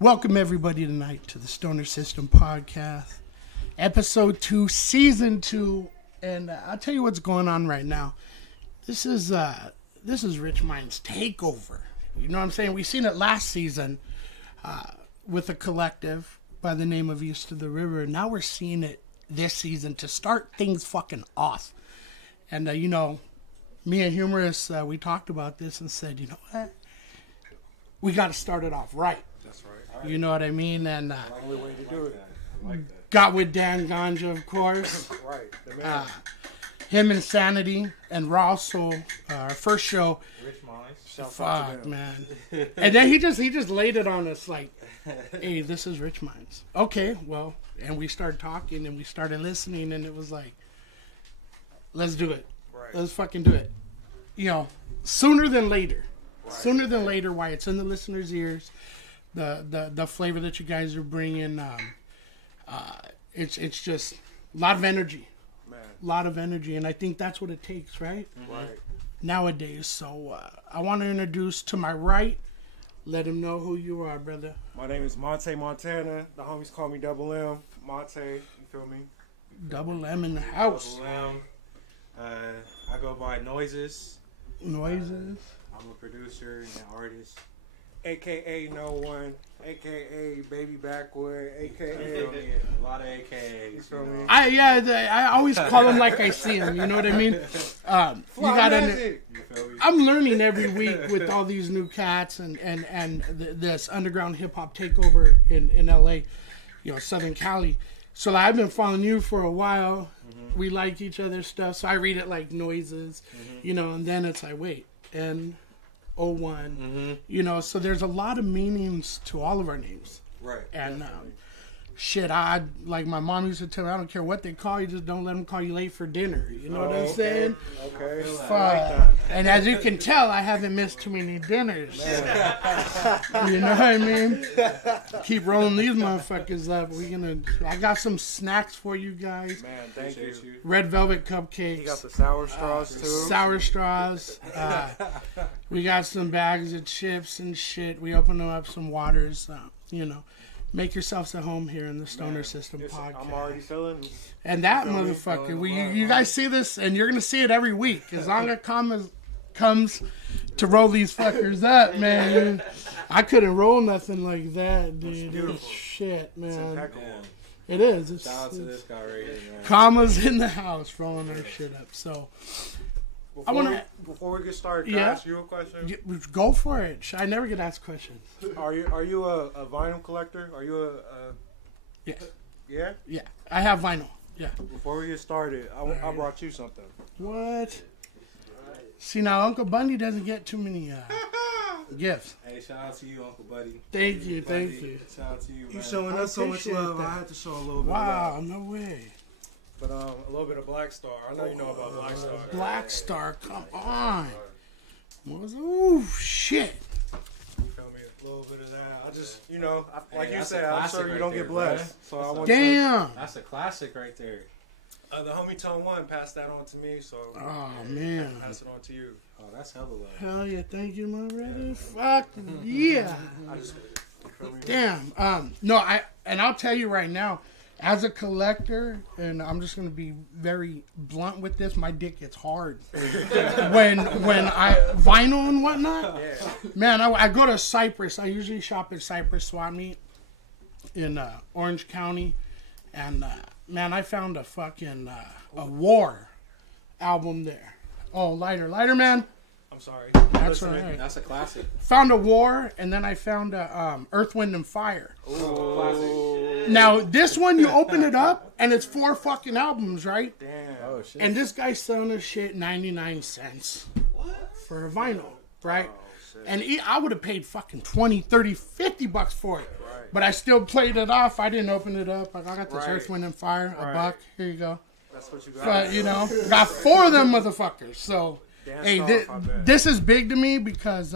Welcome everybody tonight to the Stoner System Podcast, EP.2, Season 2, and I'll tell you what's going on right now. This is Rich Mind's takeover. You know what I'm saying? We seen it last season with a collective by the name of East of the River. Now we're seeing it this season to start things fucking off. And you know, me and Humorous, we talked about this and said, you know what? We got to start it off right. That's right. You know what I mean? And Only way to do it. I like that. got with Dan Ganja, of course. Right. The man. Him, Insanity, and also our first show. Rich Minds. Shouts out to Fuck, them. man. And then he just laid it on us like, hey, this is Rich Minds. Okay, well, and we started talking and we started listening and it was like, let's do it. Right. Let's fucking do it. You know, sooner than later. Right. Sooner than later, why it's in the listeners' ears. The flavor that you guys are bringing, it's just a lot of energy. Man. A lot of energy, and I think that's what it takes, right? Right. Nowadays. So I want to introduce to my right, let him know who you are, brother. My name is Montaemontana. The homies call me Double M. Monte, you feel me? Double M in the house. Double M. I go by Noises. Noises. I'm a producer and artist. AKA No One. AKA Baby Backwood. You feel AKA. me? A lot of AKAs. You feel You know? me? I always call him like I see him. You know what I mean? You Fly got Magic. You feel me? I'm learning every week with all these new cats and this underground hip hop takeover in LA, you know, Southern Cali. So like, I've been following you for a while. Mm-hmm. We like each other's stuff, so I read it like Noises, you know, and then it's like, wait, N01, you know. So there's a lot of meanings to all of our names. Right. And shit, I like my mom used to tell me, I don't care what they call you, just don't let them call you late for dinner. You know what I'm saying? Okay. Fuck. And as you can tell, I haven't missed too many dinners. You know what I mean? Keep rolling these motherfuckers up. I got some snacks for you guys. Man, thank you. Appreciate you. Red velvet He cupcakes, got the sour straws too. sour straws. We got some bags of chips and shit. We opened up some waters. You know, make yourselves at home here in the Stoner System It's- Podcast. I'm already feeling. And that Feel me? motherfucker, you guys see this, and you're gonna see it every week as long as comes to roll these fuckers up, man. I couldn't roll nothing like that, dude. It's shit, man. Impeccable. It is. It's, Shout out to this guy right here, man. commas in the house, rolling our shit up. So Before we get started, can Yeah. I ask you a question? go for it. I never get asked questions. Are you a vinyl collector? Are you a Yeah, yeah? yeah. I have vinyl. Yeah. Before we get started, I brought you something. What? See, now Uncle Bundy doesn't get too many gifts. Hey, shout out to you, Uncle Buddy. Thank you, Buddy, thank you. Shout out to you, man. You showing I us so much appreciate love. that. I had to show a little bit. Wow, Of no way. love. But a little bit of Black Star. I know you know about Black Star. Black Star, come on. Ooh, shit. You feel me? A little bit of that. I just, you know, like Hey, you that's said, a I'm classic sure you right don't there, get blessed. So I want Damn. That's a classic right there. to. The homie Tone One passed that on to me, so Oh, man. pass it on to you. Oh, that's hella love. Hell yeah, thank you, my brother. Fuck yeah. I just, you feel me? Damn. No, I'll tell you right now, as a collector, and I'm just gonna be very blunt with this, my dick gets hard when I vinyl and whatnot. Yeah. Man, I go to Cypress. I usually shop at Cypress Swap Meet in Orange County, and man, I found a fucking a War album there. Oh, lighter, man. I'm sorry. That's Listening. alright. That's a classic. Found a War, and then I found a Earth, Wind, and Fire. Classic. Now, this one, you open it up, and it's 4 fucking albums, right? Damn. Oh, shit. And this guy's selling this shit 99 cents for a vinyl, right? And I would have paid fucking 20, 30, 50 bucks for it. Right. But I still played it off. I didn't open it up. I got this Right. Earth, Wind, and Fire, a Right. buck. Here you go. That's what you got. But, you know, got 4 of them motherfuckers. So, Danced hey, off, I bet. this is big to me because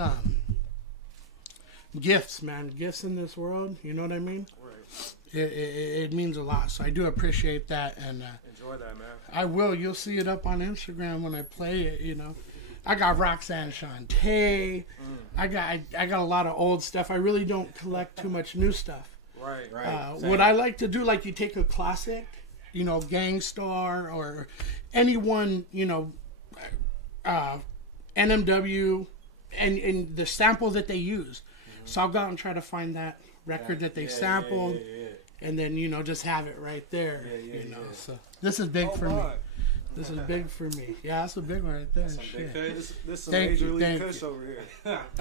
gifts, man. Gifts in this world, you know what I mean? Right. It means a lot. So I do appreciate that. And Enjoy that, man. I will. You'll see it up on Instagram when I play it, you know. I got Roxanne Shante. I got a lot of old stuff. I really don't collect too much new stuff. Right. What I like to do, like you take a classic, Gangstar or anyone, NMW, and the sample that they use. Mm-hmm. So I'll go out and try to find that record that they sampled, and then just have it right there. So this is big for me. This is big for me. Yeah, that's a big one right there. This is some Major League Kush over here.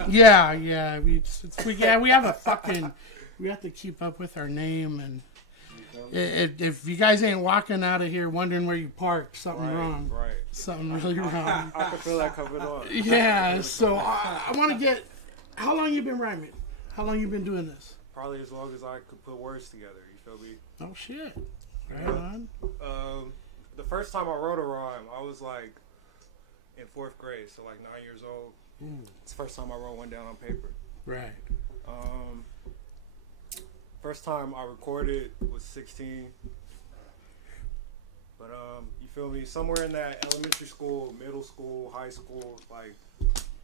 Yeah. We have a fucking. We have to keep up with our name, and if you guys ain't walking out of here wondering where you parked, something wrong. Right. Something really wrong. I can feel that coming on. Yeah. So I want to get. How long you been rhyming? How long you been doing this? Probably as long as I could put words together. You feel me? Oh shit! Right on. The first time I wrote a rhyme, I was like in 4th grade, so like 9 years old. It's the first time I wrote one down on paper. Right. First time I recorded was 16. But you feel me? Somewhere in that elementary school, middle school, high school, like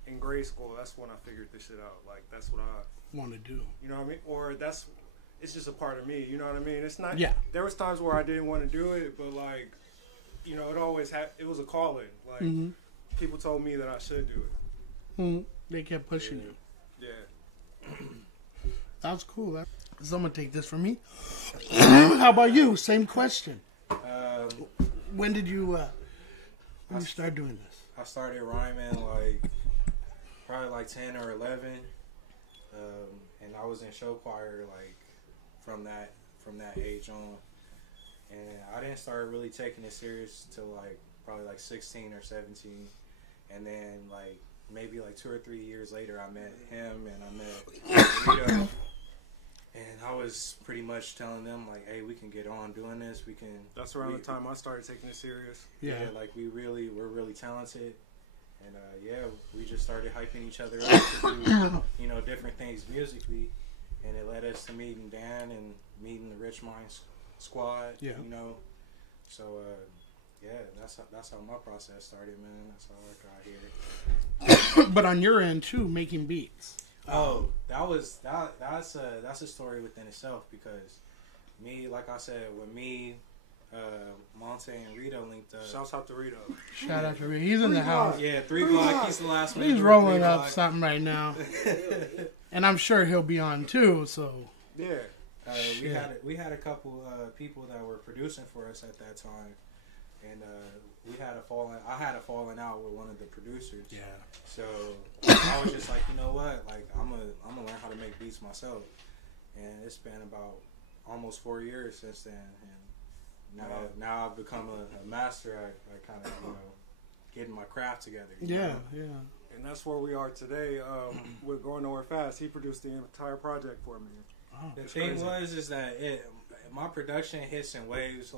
in grade school, that's when I figured this shit out. Like that's what I want to do. You know what I mean? Or it's just a part of me. You know what I mean? It's not. Yeah. There was times where I didn't want to do it, but like, it always it was a calling. Like people told me that I should do it. They kept pushing you. Yeah. That was cool. Someone take this from me. How about you? Same question. When did you start doing this? I started rhyming probably like 10 or 11, and I was in show choir from that age on, and I didn't start really taking it serious till probably 16 or 17, and then maybe 2 or 3 years later I met him and I met Rito. And I was pretty much telling them hey, we can get on doing this. We can. That's around the time I started taking it serious. Yeah, we're really talented, and we just started hyping each other up to do different things musically, and it led us to meeting Dan and meeting the Rich Minds squad. Yeah, so that's how my process started, man. That's how I got here. But on your end too, making beats. Oh, that's a story within itself, because me, like I said, when me, Monte and Rito linked up. Shouts out to Rito. Shout out to Rito. He's in the house. Yeah, 3 Block. He's the last one. He's rolling up something right now, and I'm sure he'll be on too. So yeah, we had a couple people that were producing for us at that time, and I had a falling out with one of the producers. Yeah. So I was just like, you know what? I'm gonna learn how to make beats myself. And it's been about almost 4 years since then. And now I've become a master at kind of getting my craft together. Yeah. And that's where we are today. With Going Nowhere Fast, he produced the entire project for me. Oh, the thing is that my production hits in waves.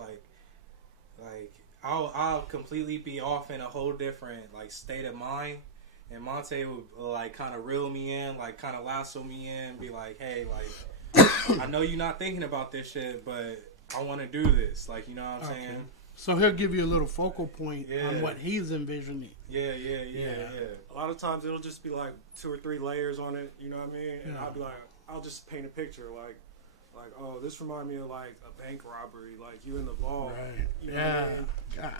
I'll completely be off in a whole different state of mind, and Monte would kind of reel me in, kind of lasso me in, be like, hey, I know you're not thinking about this shit, but I want to do this, you know what I'm saying? So he'll give you a little focal point on what he's envisioning. Yeah. A lot of times it'll just be 2 or 3 layers on it, you know what I mean? And I'll be I'll just paint a picture oh, this remind me of a bank robbery, you in the vault. Right. You know what I mean? God.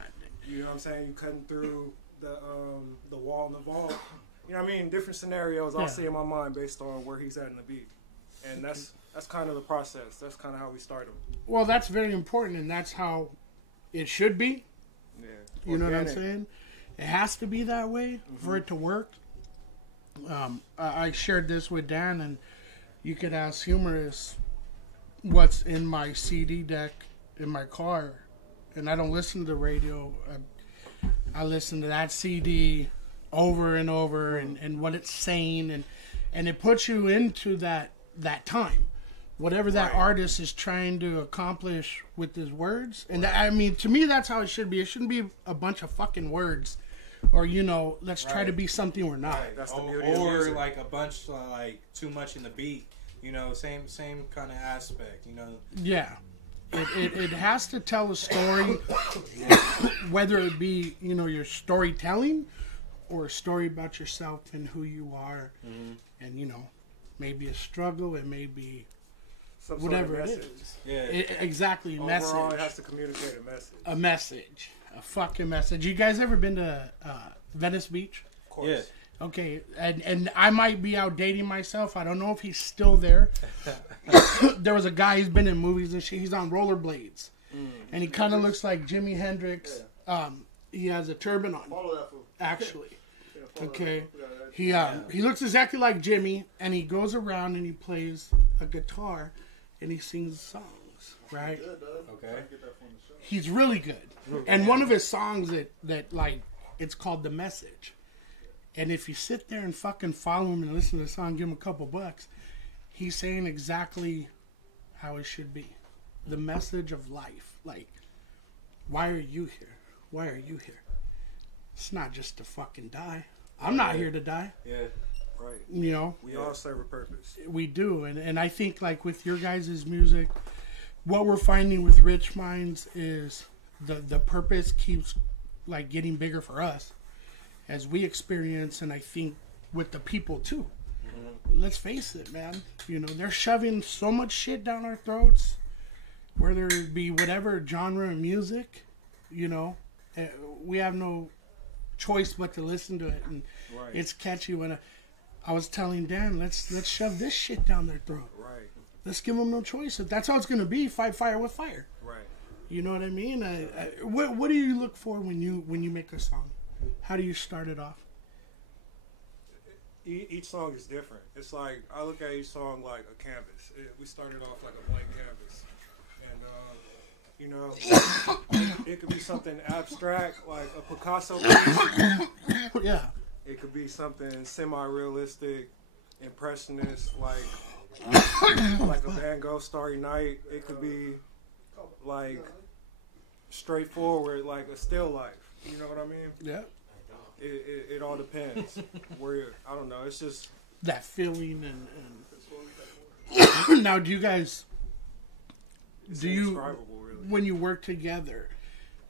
You know what I'm saying? You cutting through the wall in the vault. You know what I mean? Different scenarios I'll see in my mind based on where he's at in the beat. And that's kind of the process. That's kind of how we started. Well, that's very important, and that's how it should be. Yeah. You know what I'm saying? It has to be that way for it to work. I shared this with Dan, and you could ask Humorous what's in my CD deck in my car, and I don't listen to the radio. I listen to that CD over and over, and what it's saying, and it puts you into that time, whatever that artist is trying to accomplish with his words. And I mean, to me, that's how it should be. It shouldn't be a bunch of fucking words, or let's try to be something we're not. That's the beauty or of music. a bunch too much in the beat. Same kind of aspect, Yeah. It has to tell a story, whether it be, your storytelling or a story about yourself and who you are, and you know, maybe a struggle, it may be Some whatever sort of it message. is. Yeah. Exactly, Overall, message. it has to communicate a message. A message, a fucking message. You guys ever been to Venice Beach? Of course. Yeah. Okay, and I might be outdating myself. I don't know if he's still there. There was a guy, he's been in movies and shit. He's on rollerblades, and he kind of looks like Jimi Hendrix. He has a turban on, Follow that fool. actually. Yeah, follow Okay, that. he looks exactly like Jimmy, and he goes around and he plays a guitar, and he sings songs. Right? Okay. He's really good. And one of his songs that like, it's called The Message. And if you sit there and fucking follow him and listen to the song, give him a couple bucks, he's saying exactly how it should be. The message of life. Like, why are you here? Why are you here? It's not just to fucking die. I'm not here to die. Yeah. Right. You know? We all serve a purpose. We do. And I think, like, with your guys' music, what we're finding with Rich Minds is the purpose keeps, like, getting bigger for us as we experience, and I think with the people too. Let's face it, man. You know, they're shoving so much shit down our throats, whether it be whatever genre of music, you know, we have no choice but to listen to it, and it's catchy. When I was telling Dan, let's shove this shit down their throat. Right. Let's give them no choice. If that's how it's gonna be, fight fire with fire. Right. You know what I mean? What do you look for when you make a song? How do you start it off? Each song is different. It's like, I look at each song like a canvas. We started off like a blank canvas. And, you know, it could be something abstract, like a Picasso piece. Yeah. It could be something semi-realistic, impressionist, like a Van Gogh Starry Night. It could be like straightforward, like a still life. You know what I mean? Yeah. It all depends. I don't know. It's just That feeling and now, do you guys? it's Do you indescribable, really. when you work together?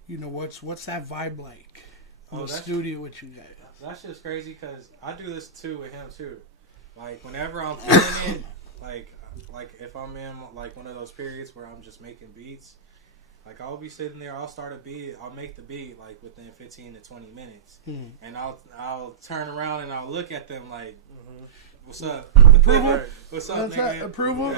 You know what's that vibe like in the studio with you guys? That's just crazy because I do this too with him too. Like whenever I'm feeling it, like if I'm in like one of those periods where I'm just making beats, like I'll be sitting there, I'll start a beat, I'll make the beat like within 15 to 20 minutes, and I'll turn around and I'll look at them like, what's up? Approval? What's up, nigga? Approval?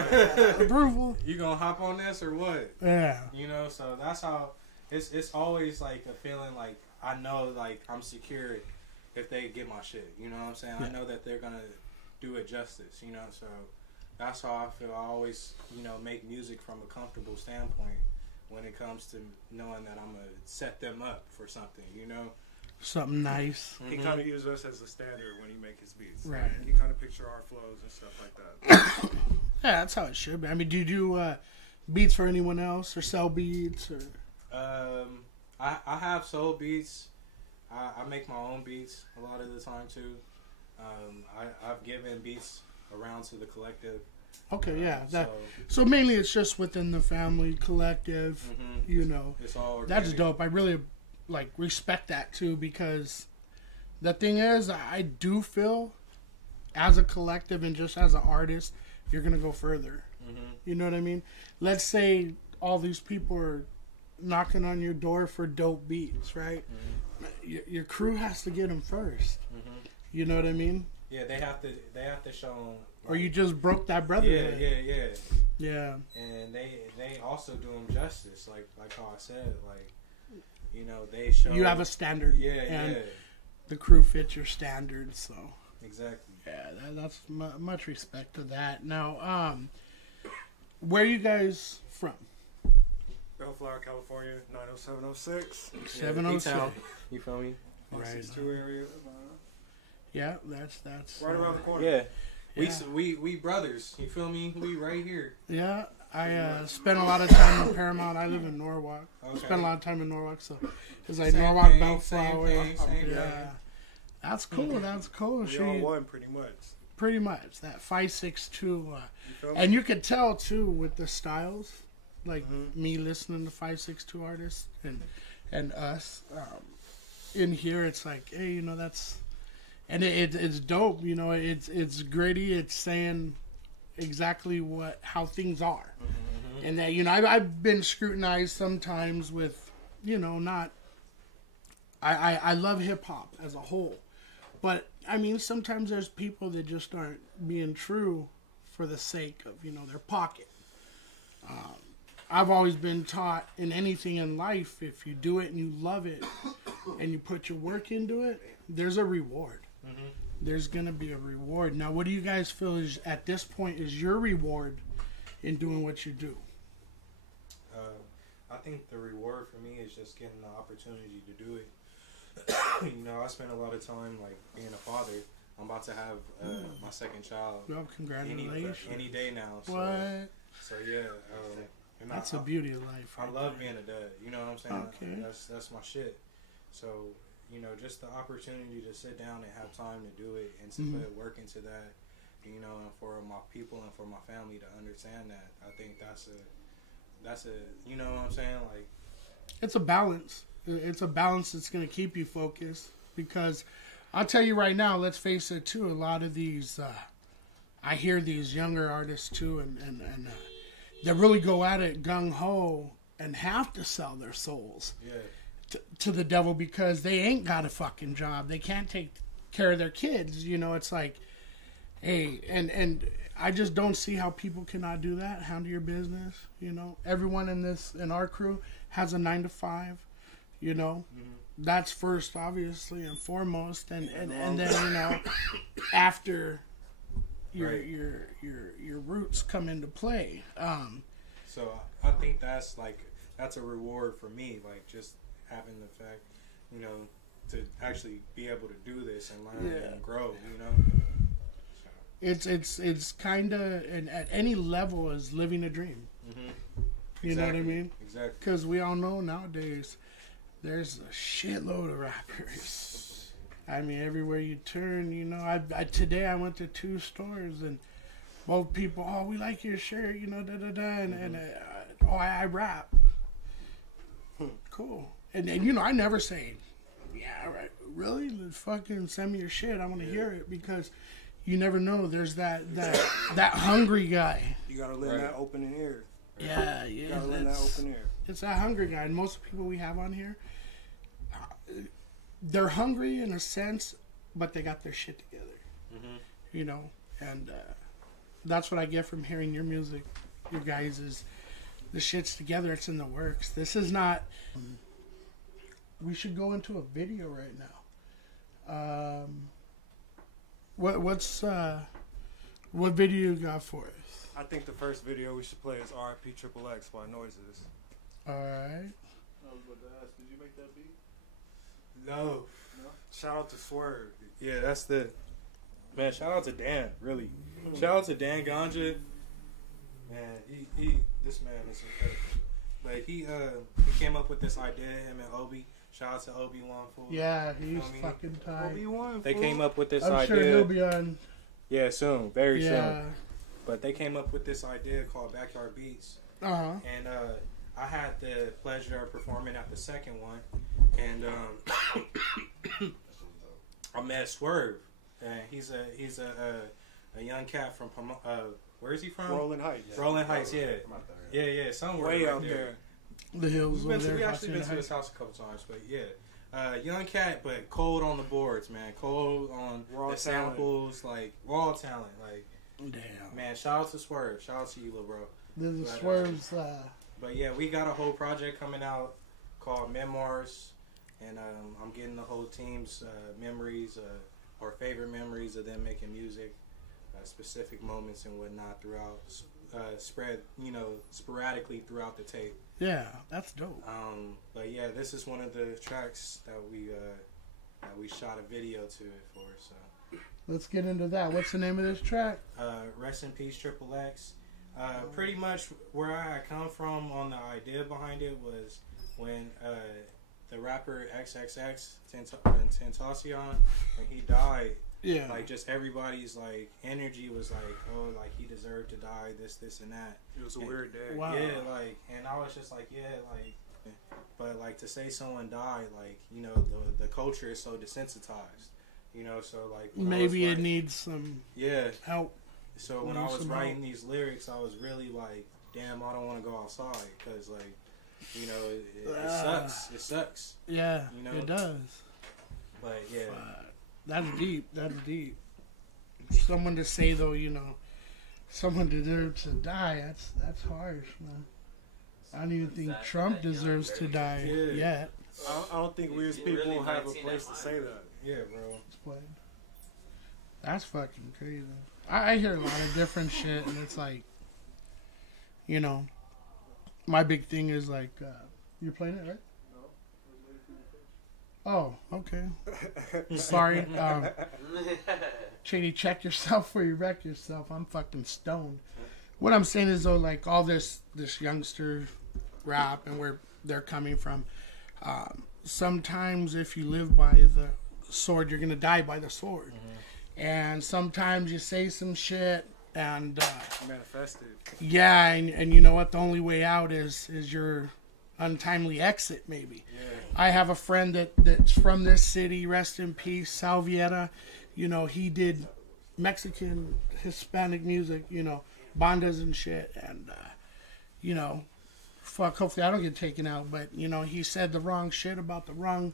Approval? You gonna hop on this or what? Yeah. You know, so that's how it's always like a feeling like I know like I'm secure if they get my shit. You know what I'm saying? Yeah. I know that they're gonna do it justice. You know, so that's how I feel. I always, you know, make music from a comfortable standpoint when it comes to knowing that I'm gonna set them up for something. You know, Something nice. He kind of uses us as a standard when he makes his beats. Right. He kind of picture our flows and stuff like that. Yeah, that's how it should be. I mean, do you do beats for anyone else or sell beats or? I have soul beats. I make my own beats a lot of the time too. I've given beats around to the collective. Okay, yeah. So mainly it's just within the family collective. You know, It's all organic. that's dope. I really like respect that too, because the thing is, I do feel as a collective and just as an artist, you're gonna go further. You know what I mean? Let's say all these people are knocking on your door for dope beats, right? Your crew has to get them first. You know what I mean? Yeah, they have to show them. Or you just broke that brotherhood. Yeah. And they also do them justice, like how I said, like, you know, they show You have a standard. Yeah, and yeah. the crew fits your standards, so. Exactly. Yeah, that's much respect to that. Now, where are you guys from? Bellflower, California, 90706. 706. You feel me? Right. 62 area. Yeah, that's Right around the corner. Yeah. Yeah. We brothers. You feel me? We right here. Yeah, I spent a lot of time in Paramount. I live in Norwalk. Okay. Spent a lot of time in Norwalk, so it's like Same Norwalk, thing, Bellflower. same thing. Yeah, that's cool. That's cool. We all one, pretty much. Pretty much that 562, You feel me? and you could tell too with the styles, like me listening to 562 artists and us in here. It's like, hey, you know, that's and it's dope. You know, it's gritty. It's saying exactly how things are, and that, you know, I've been scrutinized sometimes with, you know, not. I love hip hop as a whole, but I mean, sometimes there's people that just aren't being true for the sake of, you know, their pocket. I've always been taught in anything in life, if you do it and you love it and you put your work into it, there's a reward. There's going to be a reward. Now, what do you guys feel is, at this point, is your reward in doing what you do? I think the reward for me is just getting the opportunity to do it. You know, I spend a lot of time, like, being a father. I'm about to have my second child. Well, congratulations. Any day now. So, what? So yeah. And that's a beauty of life. I love being a dad. You know what I'm saying? Okay. That's my shit. So, you know, just the opportunity to sit down and have time to do it and to put work into that, you know, and for my people and for my family to understand that, I think that's a, you know what I'm saying? Like, it's a balance. It's a balance that's going to keep you focused, because I'll tell you right now, let's face it too, a lot of these, I hear these younger artists too, and they really go at it gung-ho and have to sell their souls to the devil, because they ain't got a fucking job. They can't take care of their kids. You know, it's like, hey, and I just don't see how people cannot do that. Handle your business. You know, everyone in our crew has a 9 to 5. You know, that's first, obviously, and foremost, and then, you know, after your roots come into play. So I think that's a reward for me, like, just having the fact, you know, to actually be able to do this and learn and grow, you know. So. It's kind of, and at any level, is living a dream. You know what I mean? Exactly. Because we all know nowadays, there's a shitload of rappers. I mean, everywhere you turn, you know. Today I went to 2 stores, and both people, oh, we like your shirt, you know, and I rap. Cool. And you know, I never say, yeah, right, really? Fucking send me your shit. I want to hear it, because you never know. There's that hungry guy. You gotta lend that opening ear. Yeah. You gotta lend that open ear. It's that hungry guy, and most people we have on here, they're hungry in a sense, but they got their shit together. You know, and that's what I get from hearing your music. You guys is the shit's together. It's in the works. This is not. We should go into a video right now. What video you got for us? I think the first video we should play is R.I.P.XXX by Noises. All right. I was about to ask, did you make that beat? No. Shout out to Swerve. Yeah, that's the man. Shout out to Dan, really. Shout out to Dan Ganja. Man, he this man is incredible. Like, he came up with this idea. Him and Obi. Shout out to Obi-Wan fool. Yeah, he's fucking tight. Obi-Wan. They came up with this I'm idea. sure he'll be on. Yeah, soon, very soon. But they came up with this idea called Backyard Beats. And I had the pleasure of performing at the second one, and I met Swerve. He's a young cat from where is he from? Rolling Heights. Rolling Heights, yeah, somewhere way right out there. The hills. We actually been to his house a couple times, but yeah, young cat, but cold on the boards, man. Cold on raw the samples, like raw talent, like. Damn. Man, shout out to Swerve. Shout out to you, little bro. This is Swerve's. But yeah, we got a whole project coming out called Memoirs, and I'm getting the whole team's memories or favorite memories of them making music, specific moments and whatnot throughout, spread, you know, sporadically throughout the tape. Yeah, that's dope. But yeah, this is one of the tracks that we shot a video to it for. So. Let's get into that. What's the name of this track? Rest in Peace, XXX. Pretty much where I come from on the idea behind it was when the rapper XXX Tentacion, when he died, like, just everybody's like energy was like, oh, like, he deserved to die, this and that. It was a weird day. Wow. Yeah, like, and I was just like, yeah, like, but like, to say someone died, like, you know, the culture is so desensitized. You know, so like when maybe it needs some help. So when I was writing these lyrics, I was really like, damn, I don't want to go outside because, like, you know, it sucks. It sucks. Yeah, you know? It does. But yeah, that's deep. That's deep. Someone to say though, you know, someone deserves to die. That's harsh, man. I don't even think Trump deserves to die yet. I don't think we as people have a place to say that. Yeah, bro. That's fucking crazy. I hear a lot of different shit, and it's like, you know, my big thing is like, you're playing it, right? Oh, okay. Sorry. Chady, check yourself before you wreck yourself. I'm fucking stoned. What I'm saying is though, like all this youngster rap and where they're coming from, sometimes if you live by the sword, you're gonna die by the sword. And sometimes you say some shit and manifested. Yeah, and you know what? The only way out is your untimely exit, maybe. Yeah. I have a friend that's from this city, rest in peace, Salvieta. You know, he did Mexican, Hispanic music, you know, bandas and shit. And, you know, fuck, hopefully I don't get taken out. But, you know, he said the wrong shit about the wrong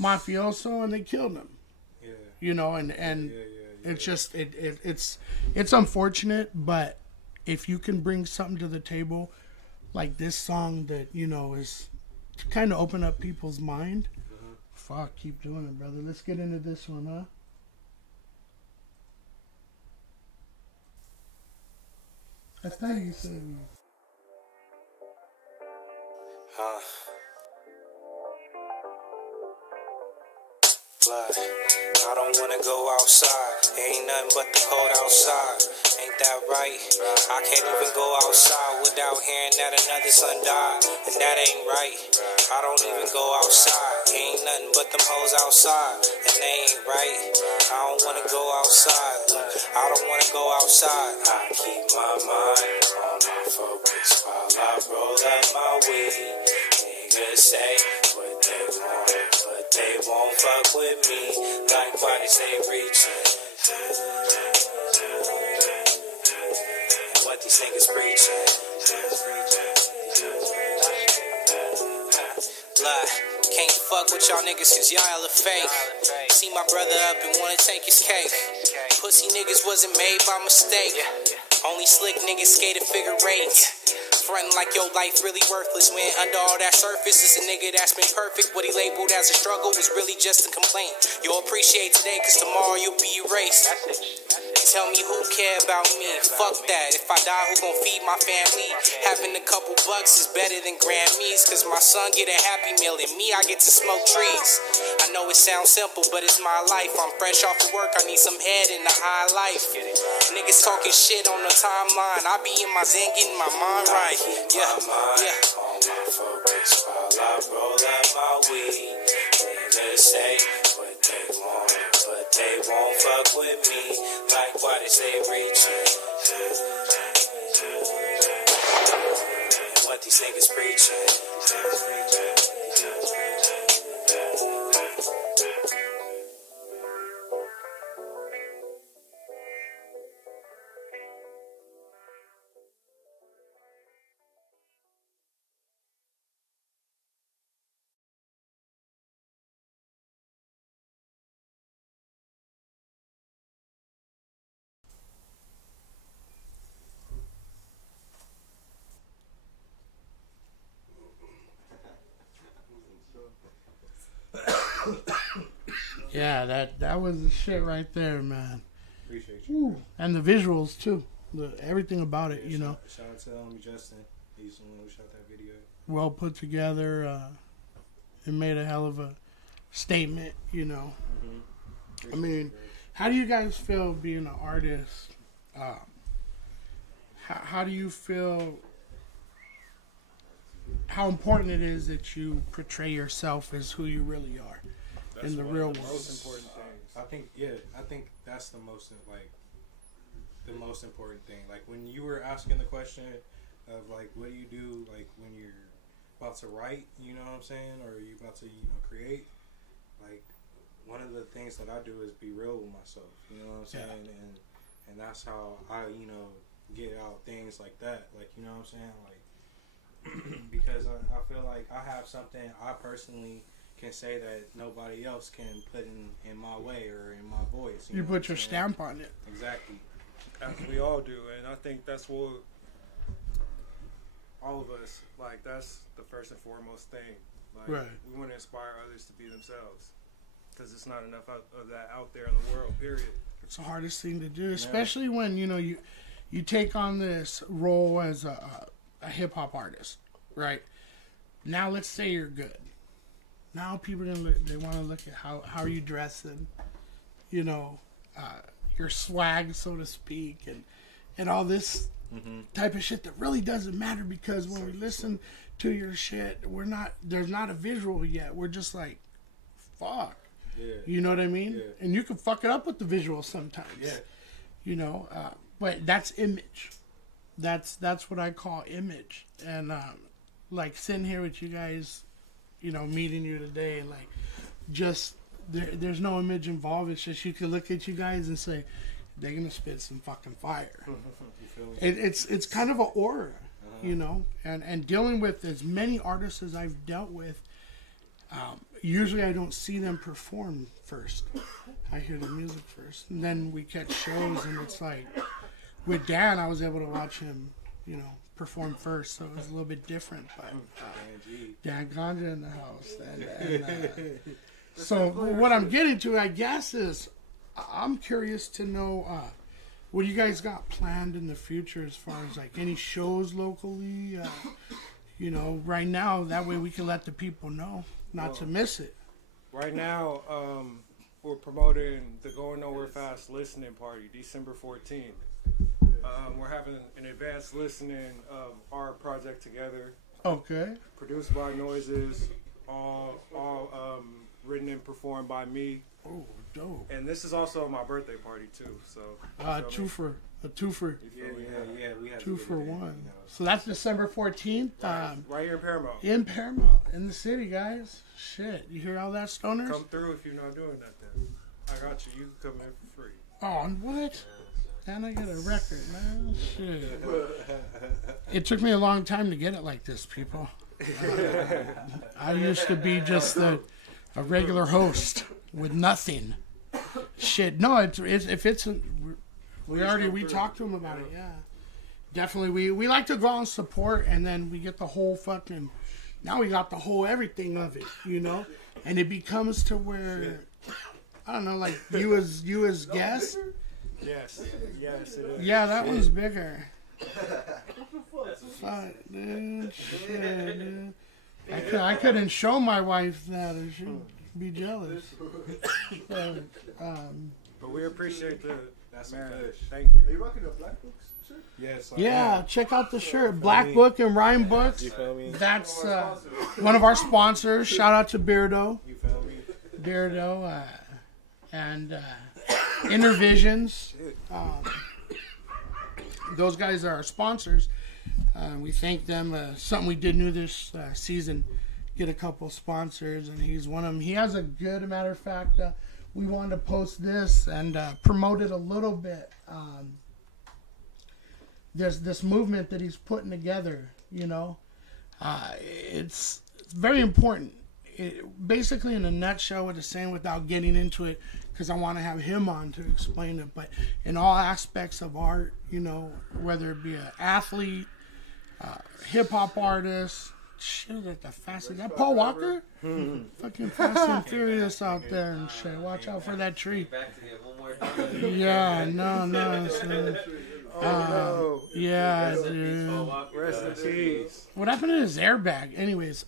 mafioso and they killed him. Yeah. You know, and it's just, it's unfortunate, but if you can bring something to the table like this song that, you know, is to kind of open up people's mind, fuck, keep doing it, brother. Let's get into this one, huh? I thought you said... Blood. I don't wanna go outside. Ain't nothing but the cold outside. Ain't that right? I can't even go outside without hearing that another son died. And that ain't right. I don't even go outside. Ain't nothing but them hoes outside. And they ain't right. I don't wanna go outside. I don't wanna go outside. I keep my mind on my focus while I roll up my weed. Niggas say what they want, but they won't fuck with me. Like why they stay reaching. What these niggas preaching. Blood, can't fuck with y'all niggas cause y'all are fake. See my brother up and wanna take his cake. Pussy niggas wasn't made by mistake. Only slick niggas skated figure eight. Frontin' like your life really worthless when under all that surface is a nigga that's been perfect. What he labeled as a struggle was really just a complaint. You'll appreciate today cause tomorrow you'll be erased. Tell me who care about me, fuck that. If I die, who gon' feed my family? Having a couple bucks is better than Grammys, cause my son get a Happy Meal and me, I get to smoke trees. I know it sounds simple, but it's my life. I'm fresh off of work, I need some head in the high life. Niggas talking shit on the timeline, I be in my zen getting my mind right. Yeah, on my focus while I roll up my weed. Niggas say what they want, but they won't fuck with me. Like why they stay reaching. What these niggas preaching. Yeah, that was the shit right there, man. Appreciate you. Ooh. And the visuals too, everything about it, you know. Shout out to Justin. He's the one who shot that video. Well put together. It made a hell of a statement, you know. I mean, how do you guys feel being an artist? How do you feel? How important it is that you portray yourself as who you really are in the real world? Most important things. I think that's the most important thing. Like when you were asking the question of like, what do you do like when you're about to write? You know what I'm saying? Or you about to create? Like one of the things that I do is be real with myself. You know what I'm saying? And that's how I, you know, get out things like that. Like, you know what I'm saying? Like, because I feel like I have something I personally can say that nobody else can put in my way or in my voice. You put your stamp on it. Exactly. As we all do, and I think that's what all of us, like, that's the first and foremost thing. Like, right. We want to inspire others to be themselves, because it's not enough of that out there in the world, period. It's the hardest thing to do, especially when, you know, you take on this role as a hip-hop artist, right? Now let's say you're good. Now people are gonna they want to look at how are you dressing, you know, your swag, so to speak, and all this type of shit that really doesn't matter, because when we listen to your shit, there's not a visual yet. We're just like, fuck. Yeah. You know what I mean? Yeah. And you can fuck it up with the visual sometimes. Yeah. You know, but that's image. That's what I call image. And like sitting here with you guys, you know, meeting you today, like, just there's no image involved. It's just you can look at you guys and say they're gonna spit some fucking fire. It's kind of an aura, you know. And dealing with as many artists as I've dealt with, usually I don't see them perform first. I hear the music first, and then we catch shows, and it's like with Dan, I was able to watch him, you know, perform first, so it was a little bit different. But Dan Ganja in the house, and so what I'm getting to, I guess, is I'm curious to know what you guys got planned in the future as far as like any shows locally, you know, right now. That way we can let the people know not to miss it. Right now, we're promoting the Going Nowhere Fast listening party, December 14th. We're having an advanced listening of our project together. Okay. Produced by Noises, all written and performed by me. Oh, dope. And this is also my birthday party too. So A twofer. Yeah. We have 2 for 1. You know. So that's December 14th. right here in Paramount. In Paramount, in the city, guys. Shit, you hear all that, stoners? Come through if you're not doing that. Then I got you. You can come in for free. Oh, and what? And I get a record, man. Shit. It took me a long time to get it like this, people. I used to be just a regular host with nothing. Shit. No, if it's we talked to him about it. Yeah, definitely. We like to go out and support, and then we get the whole fucking. Now we got the whole everything of it, you know, and it becomes to where I don't know, like you as guest. Yes, it is. Yeah, that one's bigger. Fuck, dude. Shit, dude. I couldn't show my wife that, or she'd be jealous. But we appreciate That's man. some kush. Thank you. Are you rocking the Black Books shirt? Yes. Yeah, check out the shirt, Black Book and Rhyme Books. You feel me? That's one of our sponsors. Shout out to Beardo. You feel me? Beardo and Intervisions. Those guys are our sponsors. We thank them. Something we did new this season, get a couple sponsors, and he's one of them. He has a good, matter of fact, we wanted to post this and promote it a little bit. There's this movement that he's putting together, you know. It's very important. Basically, in a nutshell, what it's saying without getting into it, because I want to have him on to explain it, but in all aspects of art, you know, whether it be an athlete, hip-hop artist, shit at the fastest. Is that Paul Walker? Fucking Fast and Furious out there and shit. Watch out for that tree. Yeah, no. So, yeah, dude. Rest in peace. What happened to his airbag? Anyways,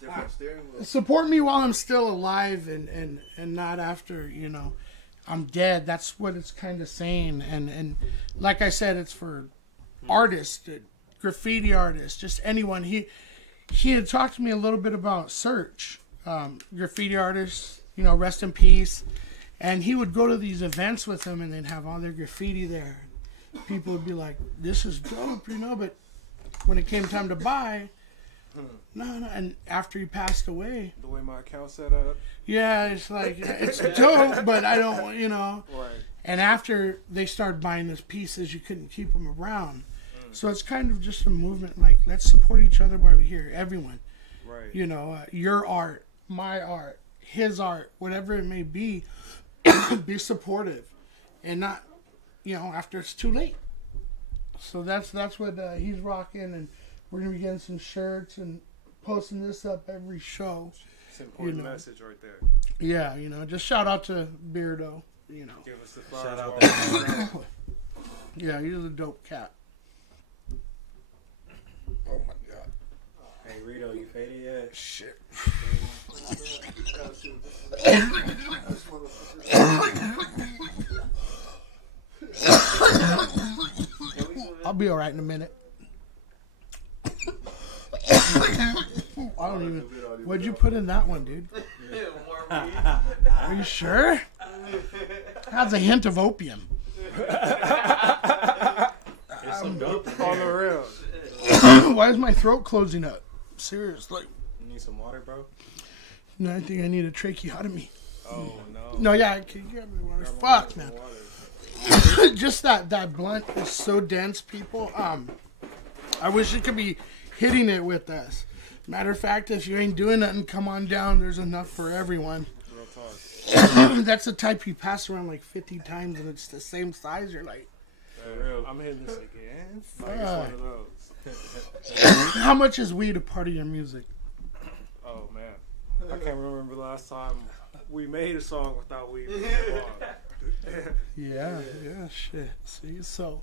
Different steering wheel. support me while I'm still alive and not after, you know, I'm dead. That's what it's kind of saying. And like I said, it's for artists, graffiti artists, just anyone. He had talked to me a little bit about Search, graffiti artists, you know, rest in peace. And he would go to these events with him and they'd have all their graffiti there. People would be like, this is dope, you know, but when it came time to buy, No, and after he passed away, The way my account's set up. yeah, it's like, it's dope, but I don't, Right. And after they started buying those pieces, you couldn't keep them around. So it's kind of just a movement, like, let's support each other while we're here, everyone. Right. Your art, my art, his art, whatever it may be, be supportive. And not, after it's too late. So that's what he's rocking, and we're going to be getting some shirts and posting this up every show. It's an important message right there. Yeah, just shout out to Beardo, Give us the flowers. Shout out while to Yeah, he's a dope cat. Oh my god. Hey Rito, you faded yet? Shit. I'll be alright in a minute. I don't even. What'd you put in that one, dude? Are you sure? Has a hint of opium. It's some dope. on the real. Why is my throat closing up? Seriously. You need some water, bro? No, I think I need a tracheotomy. Oh no. No, yeah, I can get me water. Fuck, man. Just that blunt is so dense, people. I wish it could be hitting it with us. Matter of fact, if you ain't doing nothing, come on down. There's enough for everyone. Real talk. That's the type you pass around like 50 times and it's the same size. You're like, I'm hitting this again. Like it's one of those. how much is weed a part of your music? Oh man, I can't remember the last time we made a song without weed. Yeah, shit. See, so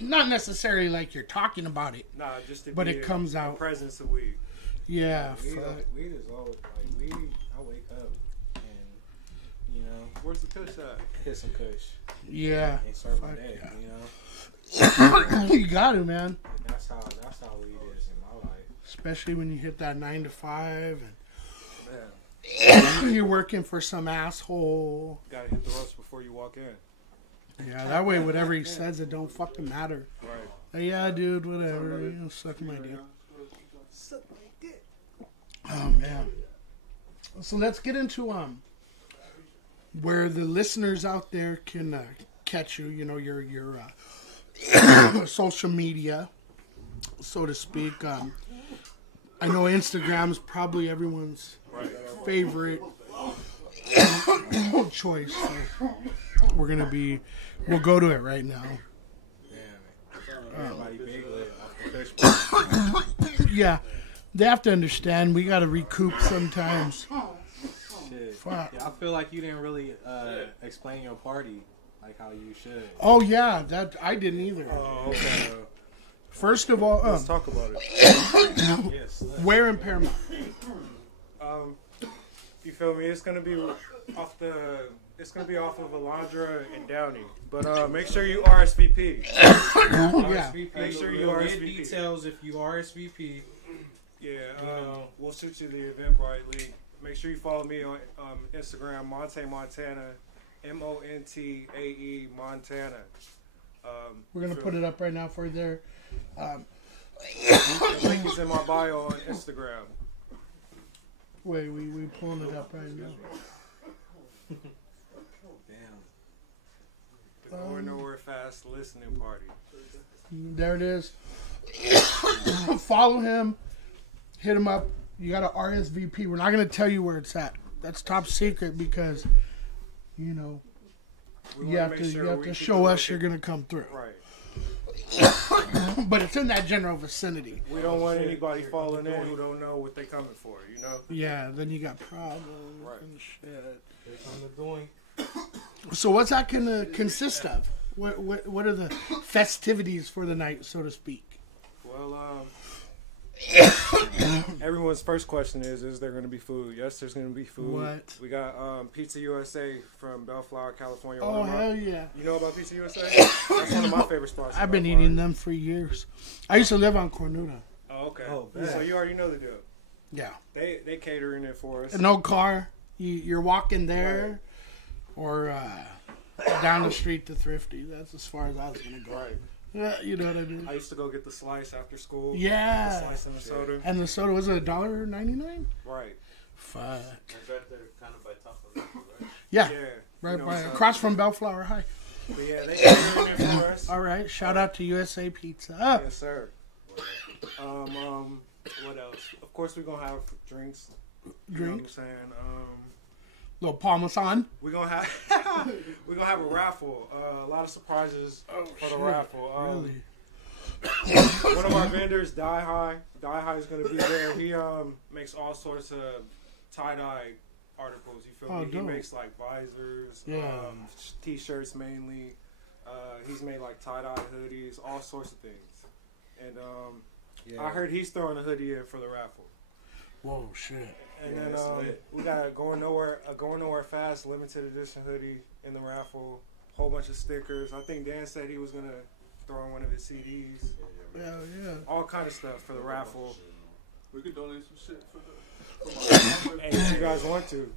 not necessarily like you're talking about it. Nah, just to But be it comes a out. presence of weed. Yeah, Weed is always like weed. I wake up and Where's the kush at? hit some kush yeah. and start my Fuck day. yeah. You know, You got it, man. that's how weed is in my life. Especially when you hit that 9 to 5 Man, and you're working for some asshole. gotta hit the ropes before you walk in. Yeah, that way whatever he says, it don't fucking matter. Right. Yeah, dude, whatever. Suck my dick. Suck my dick. Oh man. So let's get into where the listeners out there can catch you. Your social media, so to speak. I know Instagram's probably everyone's favorite choice. So we'll go to it right now. Damn it. Everybody big lit off the kush. Yeah, they have to understand we got to recoup sometimes. Shit. Fuck. Yeah, I feel like you didn't really explain your party like how you should. Oh yeah, that I didn't either. Oh, okay. First of all, Let's talk about it. Yes. where in Paramount? You feel me? It's gonna be off of Alondra and Downey. But make sure you RSVP. Yeah. Make sure you We'll get RSVP. details if you RSVP. Yeah, know. we'll shoot you the Eventbrite. Make sure you follow me on Instagram, Montaemontana, MONTAE Montana. We're gonna put it up right now for there. The link is in my bio on Instagram. Wait, we pulling it up right now. Damn. The Going Nowhere Fast listening party. There it is. Follow him. Hit him up. You got to RSVP. We're not gonna tell you where it's at. That's top secret because We you wanna have make to sure you have we to keep show the us you're record- gonna come through. Right. But it's in that general vicinity. We don't want anybody falling in who don't know what they're coming for, Yeah. Then you got problems Right. and shit. Here's on the doing. So what's that gonna consist of? What are the festivities for the night, so to speak? Well, everyone's first question is there going to be food? Yes, there's going to be food. What? We got Pizza USA from Bellflower, California. Oh hell yeah! You know about Pizza USA? That's one of my favorite spots. I've been eating them for years. I used to live on Cornuda. Oh, okay. Oh, So bad. you already know the deal. Yeah. They catering it for us. No car. You're walking there, or down the street to Thrifty. That's as far as I was gonna go. Right. You know what I mean? I used to go get the slice after school. Yeah. The slice and the soda. And the soda was $1.99? Right. Fuck. It's right there, kind of by top of it, right? Yeah. Yeah. Right You know by, what's up. across from Bellflower High. But yeah, they got it there for us. All right. Shout out to USA Pizza. Yes, sir. What else? Of course, we're gonna have drinks. You know what I'm Drinks. saying? Little Parmesan. We're gonna have a raffle. A lot of surprises for the raffle. Really? One of our vendors, Die High is gonna be there. He makes all sorts of tie-dye articles. You feel me? He dope. makes like visors, Yeah. t-shirts mainly. He's made like tie-dye hoodies, all sorts of things. And I heard he's throwing a hoodie in for the raffle. Whoa, shit. And Yeah, then that's lit. we got a Going Nowhere Fast limited edition hoodie in the raffle. Whole bunch of stickers. I think Dan said he was gonna throw in one of his CDs. Yeah. All kind of stuff for the raffle. We could donate some shit for the. Hey, if you guys want to,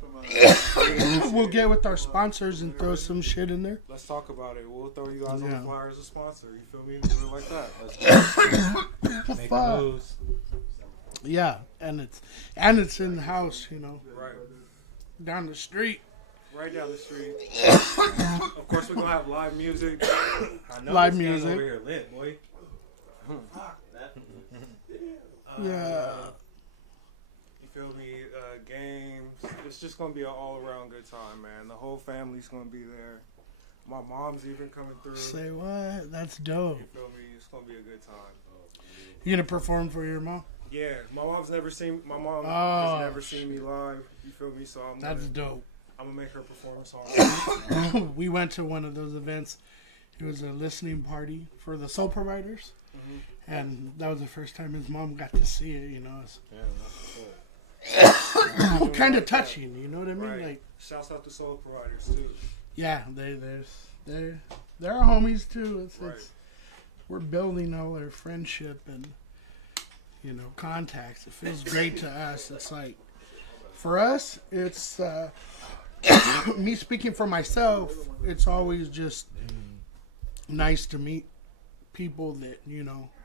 We'll get with our sponsors and throw some shit in there. let's talk about it. We'll throw you guys on Yeah. the flyer as a sponsor. You feel me? Do it like that. Make Fuck. moves. Yeah, and it's in the house, you know, Right. down the street. Right down the street. Of course, we're gonna have live music. I know Live this guy's music. over here lit, boy. Yeah. You feel me? Games. It's just gonna be an all-around good time, man. The whole family's gonna be there. My mom's even coming through. Say what? That's dope. You feel me? It's gonna be a good time. You gonna perform for your mom? Yeah, my mom has never seen me live. You feel me? So That's dope. I'm gonna make her perform a song. We went to one of those events. It was a listening party for the Soul Providers, and that was the first time his mom got to see it. You know, it's kind of touching. You know what I mean? Right. Like, Shouts out to Soul Providers too. yeah, they're our homies too. It's Right. we're building all our friendship and contacts. It feels great to us. It's like for us, it's me speaking for myself. It's always just nice to meet people that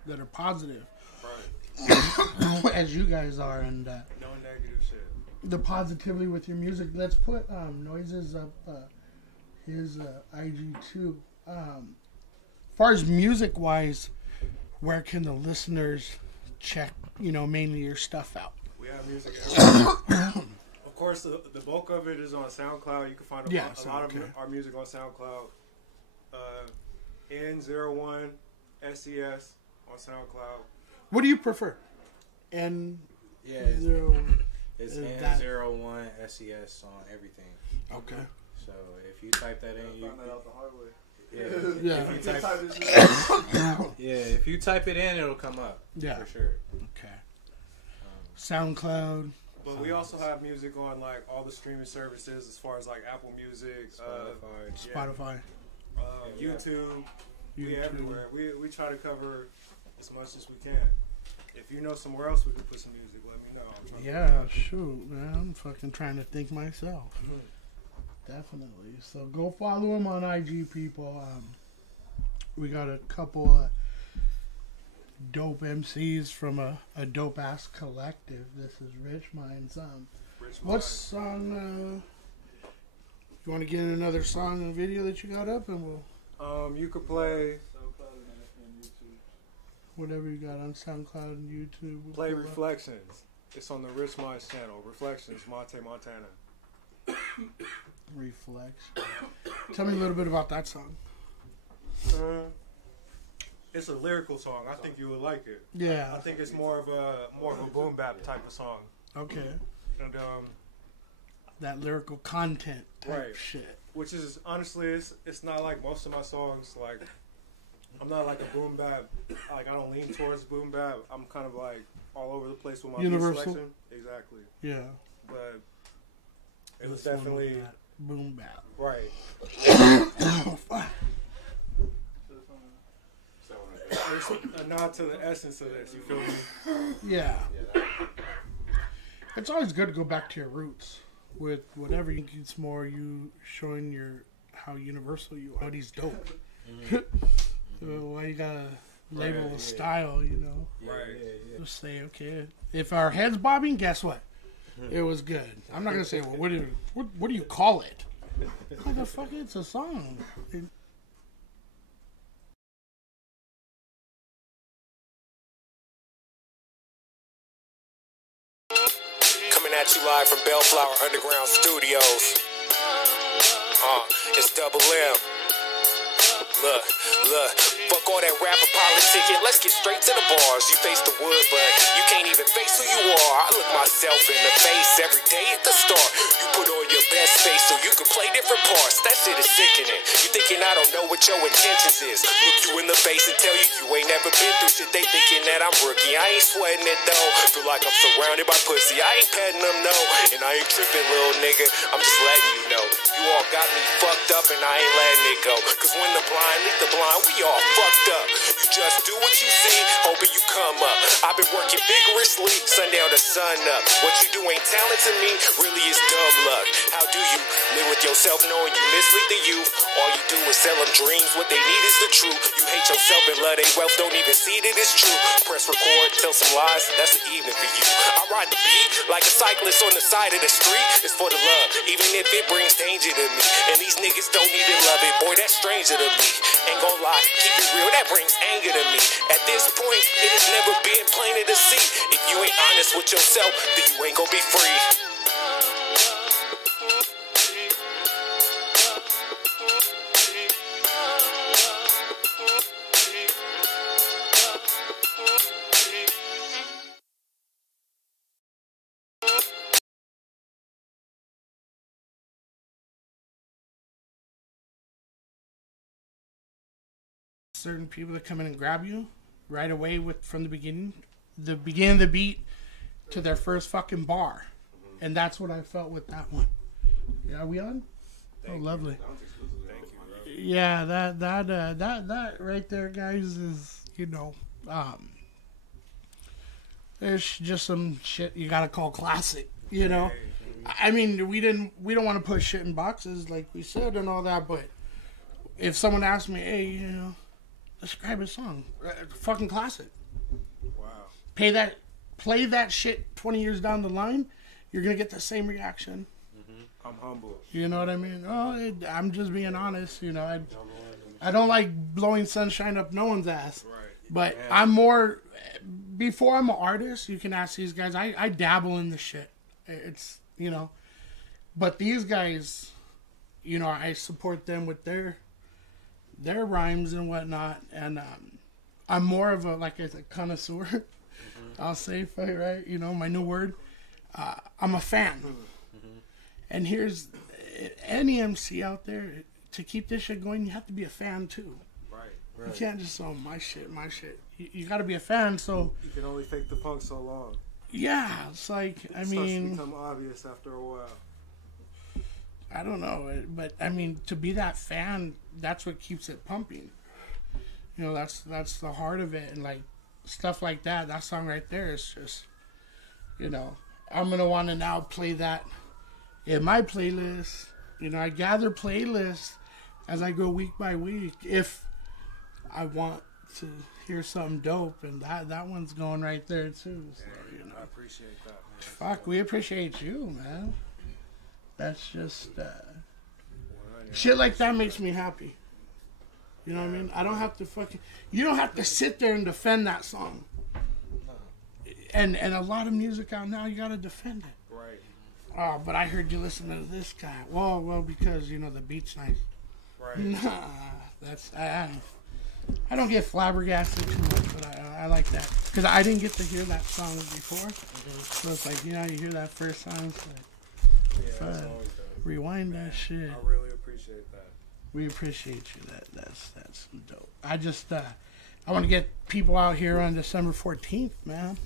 that are positive, Right. as you guys are, and No negative shit. the positivity with your music. Let's put Noises up his IG too. Far as music wise, where can the listeners check mainly your stuff out? We have music everywhere. Of course, the bulk of it is on SoundCloud. You can find a lot of our music on SoundCloud. N01SES on SoundCloud. What do you prefer? N Yeah, zero. it's Is that- N01SES on everything. Okay. So if you type that in, you Found that out the hard way. yeah, Yeah. if you type, Type this in. yeah, if you type it in, it'll come up. Yeah. For sure. Okay. SoundCloud. But we also have music on like all the streaming services, as far as like Apple Music, Spotify. Spotify. YouTube. We YouTube. everywhere. We try to cover as much as we can. If you know somewhere else we can put some music, let me know. I'm trying to Yeah, shoot, man. I'm fucking trying to think myself. Definitely. So go follow him on IG, people. We got a couple dope MCs from a dope ass collective. This is Rich Minds. Rich What Mind. song? You want to get another song and video that you got up, and we'll You could play SoundCloud and YouTube. whatever you got on SoundCloud and YouTube. We'll Play pull up. Reflections. It's on the Rich Minds channel. Reflections, Montaemontana. Reflex. Tell me a little bit about that song. It's a lyrical song. I think you would like it. Yeah. I think it's more of a boom bap type of song. Okay. And That lyrical content type Right. shit. which is honestly, it's not like most of my songs. Like I'm not like a boom bap. Like I don't lean towards boom bap. I'm kind of like all over the place with my beat Universal. selection. Exactly. Yeah. But it was This one definitely that boom bap. right. Oh, fuck. It's a nod to the essence of this. You feel me? Yeah. It's always good to go back to your roots with whatever. You think it's more you showing how universal you are. But he's dope. Why you gotta label Right, a yeah. style, you know? Yeah, Right. yeah. Just say, okay, if our head's bobbing, guess what? It was good. I'm not gonna say, well, what do you call it? Motherfucker, it's a song. Coming at you live from Bellflower Underground Studios. It's Double M. Look, fuck all that rapper politicking. Let's get straight to the bars. You face the wood, but you can't even face who you are. I look myself in the face every day at the start. You put on your best face so you can play different parts. That shit is sickening. You thinking I don't know what your intentions is. Look you in the face and tell you you ain't never been through shit. They thinking that I'm rookie. I ain't sweating it though. Feel like I'm surrounded by pussy. I ain't petting them, no. And I ain't tripping, little nigga. I'm just letting you know. You all got me fucked up and I ain't letting it go. Cause when the blind lead the blind, we all fucked up. You just do what you see, hoping you come up. I've been working vigorously, sundown to sun up. What you do ain't talent to me, really is dumb luck. How do you live with yourself knowing you mislead the youth? All you do is sell them dreams, what they need is the truth. You hate yourself and love they wealth, don't even see that it's true. Press record, tell some lies, that's the evening for you. I ride the beat like a cyclist on the side of the street. It's for the love, even if it brings danger to me. And these niggas don't even love it, boy, that's stranger to me. Ain't gon' lie, keep it real, that brings anger to me. At this point, it has never been plainer to see. If you ain't honest with yourself, then you ain't gon' be free. Certain people that come in and grab you right away from the beginning of the beat to their first fucking bar, and that's what I felt with that one. Yeah, are we on? Oh, lovely. Yeah, that right there, guys, is there's just some shit you gotta call classic. I mean, we don't want to put shit in boxes like we said and all that, but if someone asked me, hey, describe a song. Fucking classic. Wow. Play that shit 20 years down the line, you're going to get the same reaction. Mm-hmm. I'm humble. You know what I mean? I'm just being honest. I don't like blowing sunshine up no one's ass. Right. But I'm more, before I'm an artist, you can ask these guys, I dabble in the shit. It's, but these guys, I support them with their rhymes and whatnot, and I'm more of a connoisseur. Mm-hmm. I'll say, right? My new word. I'm a fan, and here's any MC out there. To keep this shit going, you have to be a fan too. Right. You can't just my shit. You got to be a fan. So you can only fake the funk so long. Yeah, it's like It starts to become obvious after a while. I don't know, but I mean, to be that fan, that's what keeps it pumping. That's the heart of it, and like stuff like that. That song right there is just, I'm gonna want to now play that in my playlist. I gather playlists as I go week by week if I want to hear something dope, and that one's going right there too. So, I appreciate that, man. Fuck, we appreciate you, man. That's just shit like that makes me happy. You know what I mean? I don't have to you don't have to sit there and defend that song. And a lot of music out now, you gotta defend it. Right. Oh, but I heard you listen to this guy. Well, because the beat's nice. Right. Nah, that's I don't get flabbergasted too much, but I like that because I didn't get to hear that song before. So it's like you hear that first song, it's like, that's always dope. Rewind that shit. I really appreciate that. We appreciate you. That's dope. I just I want to get people out here on December 14th, man.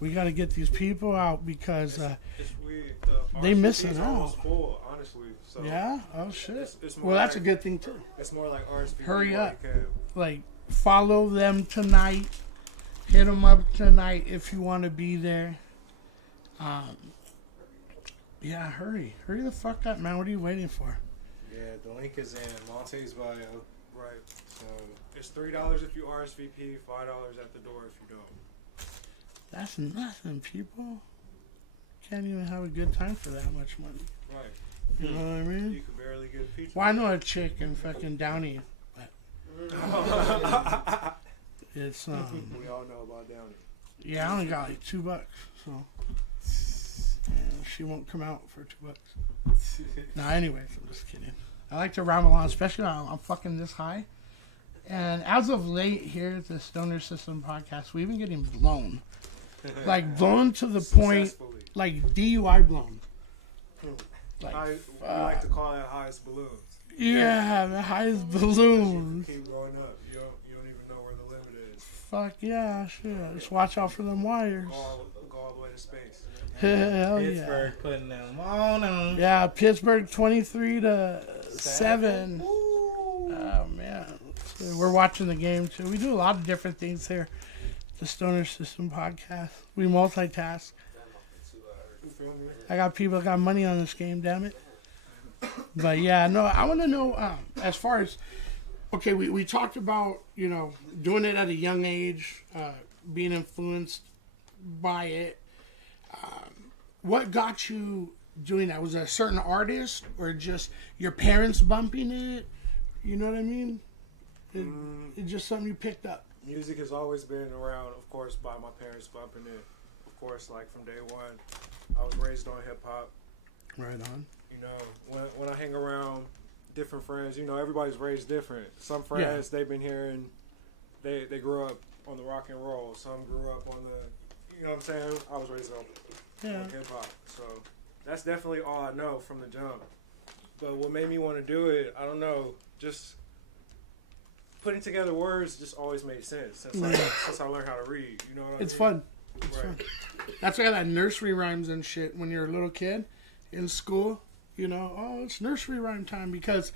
We got to get these people out because It's weird. they missing out. Almost full, honestly. So Yeah. Oh shit. It's more Well, that's like- a good thing too. It's more like RSVP. Hurry while up. you can. Like, follow them tonight. Hit them up tonight if you want to be there. Yeah, hurry the fuck up, man. What are you waiting for? Yeah, the link is in Monte's bio. Right. So It's $3 if you RSVP, $5 at the door if you don't. That's nothing, people. Can't even have a good time for that much money. Right. You know what I mean? You could barely get a pizza. Well, I know a chick in fucking Downey, but it's We all know about Downey. yeah, I only got like $2, so she won't come out for $2. No, anyways, I'm just kidding. I like to rhyme along, especially when I'm fucking this high. And as of late here at the Stoner System podcast, we've been getting blown. Like, blown to the point, Successfully. like, DUI blown. Like, We like to call it highest balloons. yeah, the highest balloons. Keep going up. You don't even know where the limit is. Fuck yeah, shit. Just watch out for them wires. Go all the way to space. Hell yeah. Pittsburgh putting them on them. Yeah, Pittsburgh 23-7. Oh, man. So we're watching the game, too. We do a lot of different things here. The Stoner System podcast. We multitask. I got people that got money on this game, damn it. But yeah, no, I want to know, as far as, okay, we talked about, you know, doing it at a young age, being influenced by it. What got you doing that? Was it a certain artist or just your parents bumping it? You know what I mean? It's just something you picked up. Music has always been around, of course, by my parents bumping it. Of course, like from day one, I was raised on hip hop. Right on. You know, when I hang around different friends, you know, everybody's raised different. Some friends, they've been hearing, they grew up on the rock and roll. Some grew up on the, you know what I'm saying? I was raised on hip hop. So that's definitely all I know from the jump. But what made me want to do it, I don't know, just putting together words just always made sense since I learned how to read. You know what I mean? It's fun. It's fun. That's why I got that nursery rhymes and shit when you're a little kid in school. You know, oh, it's nursery rhyme time, because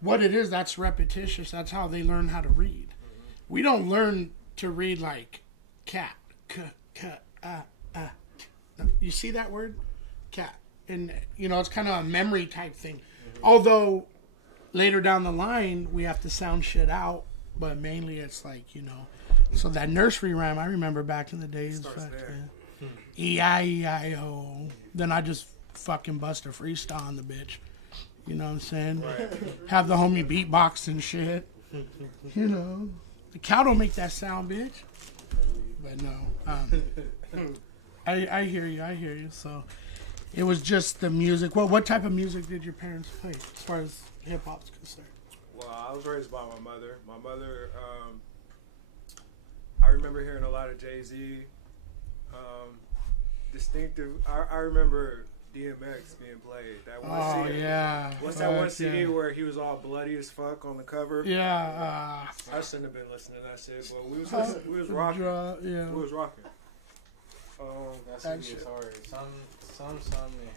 what it is, that's repetitious. That's how they learn how to read. We don't learn to read like cat, No, you see that word? Cat. And, you know, it's kind of a memory type thing. Although later down the line, we have to sound shit out, but mainly it's like, you know. So that nursery rhyme, I remember back in the days. E-I-E-I-O. Then I just fucking bust a freestyle on the bitch. You know what I'm saying? Right. Have the homie beatbox and shit. You know. The cow don't make that sound, bitch. But no. I hear you. So it was just the music. Well, what type of music did your parents play as far as hip hop's concerned? Well, I was raised by my mother. My mother, I remember hearing a lot of Jay-Z. Distinctive. I remember DMX being played. That one CD. Yeah. What's that one CD where he was all bloody as fuck on the cover? Yeah. I shouldn't have been listening to that shit, but we was rocking. Yeah. We was rocking. That shit is hard. Some in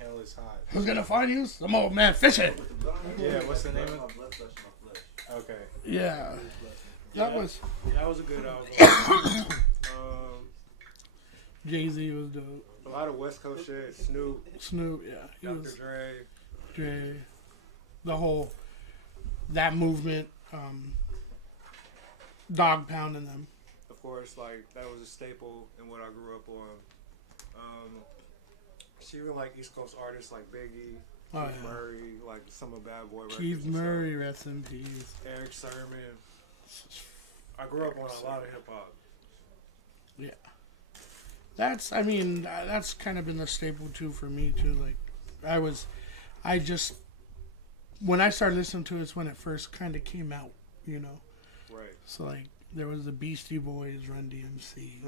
hell is hot. Who's gonna find you? Some old man fishing. Yeah, what's the name of it? Okay. Yeah. That was a good album. Jay-Z was dope. A lot of West Coast shit. Snoop, yeah. He Dr. was Dre. The whole, that movement, dog pounding them. Of course, like, that was a staple in what I grew up on. Even like East Coast artists like Biggie, Keith Murray, like some of Bad Boy records. Keith Murray, rest in peace. Eric Sermon. I grew up on a lot of hip hop. Yeah. That's kind of been the staple too for me too. Like, when I started listening to it, it's when it first kind of came out, you know. Right. So like, there was the Beastie Boys, Run DMC,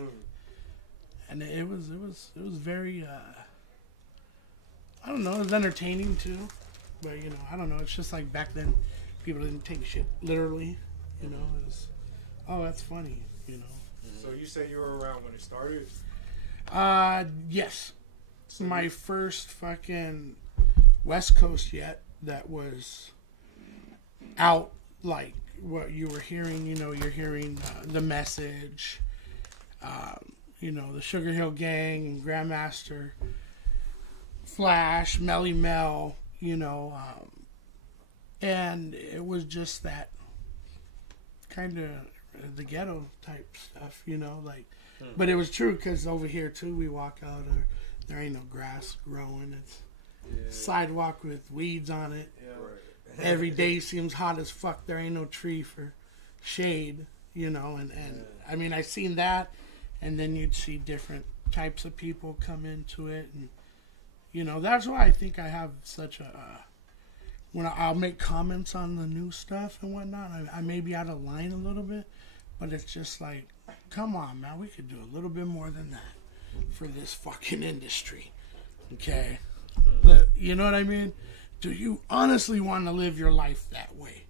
and it was very, I don't know, it was entertaining too, but you know, I don't know, it's just like back then, people didn't take shit literally, you know. It was, oh, that's funny, you know. So you say you were around when it started? Yes. My first fucking West Coast yet that was out, like what you were hearing, you know, you're hearing The Message, you know, the Sugar Hill Gang, Grandmaster, Flash, Melly Mel, you know, and it was just that kind of the ghetto type stuff, you know, like. But it was true because over here too, we walk out, there ain't no grass growing. It's sidewalk with weeds on it. Yeah. Right. Every day seems hot as fuck. There ain't no tree for shade, you know. And I mean, I seen that, and then you'd see different types of people come into it, and you know, that's why I think I have such a. When I'll make comments on the new stuff and whatnot, I may be out of line a little bit, but it's just like, come on, man, we could do a little bit more than that for this fucking industry, okay? You know what I mean? Do you honestly want to live your life that way?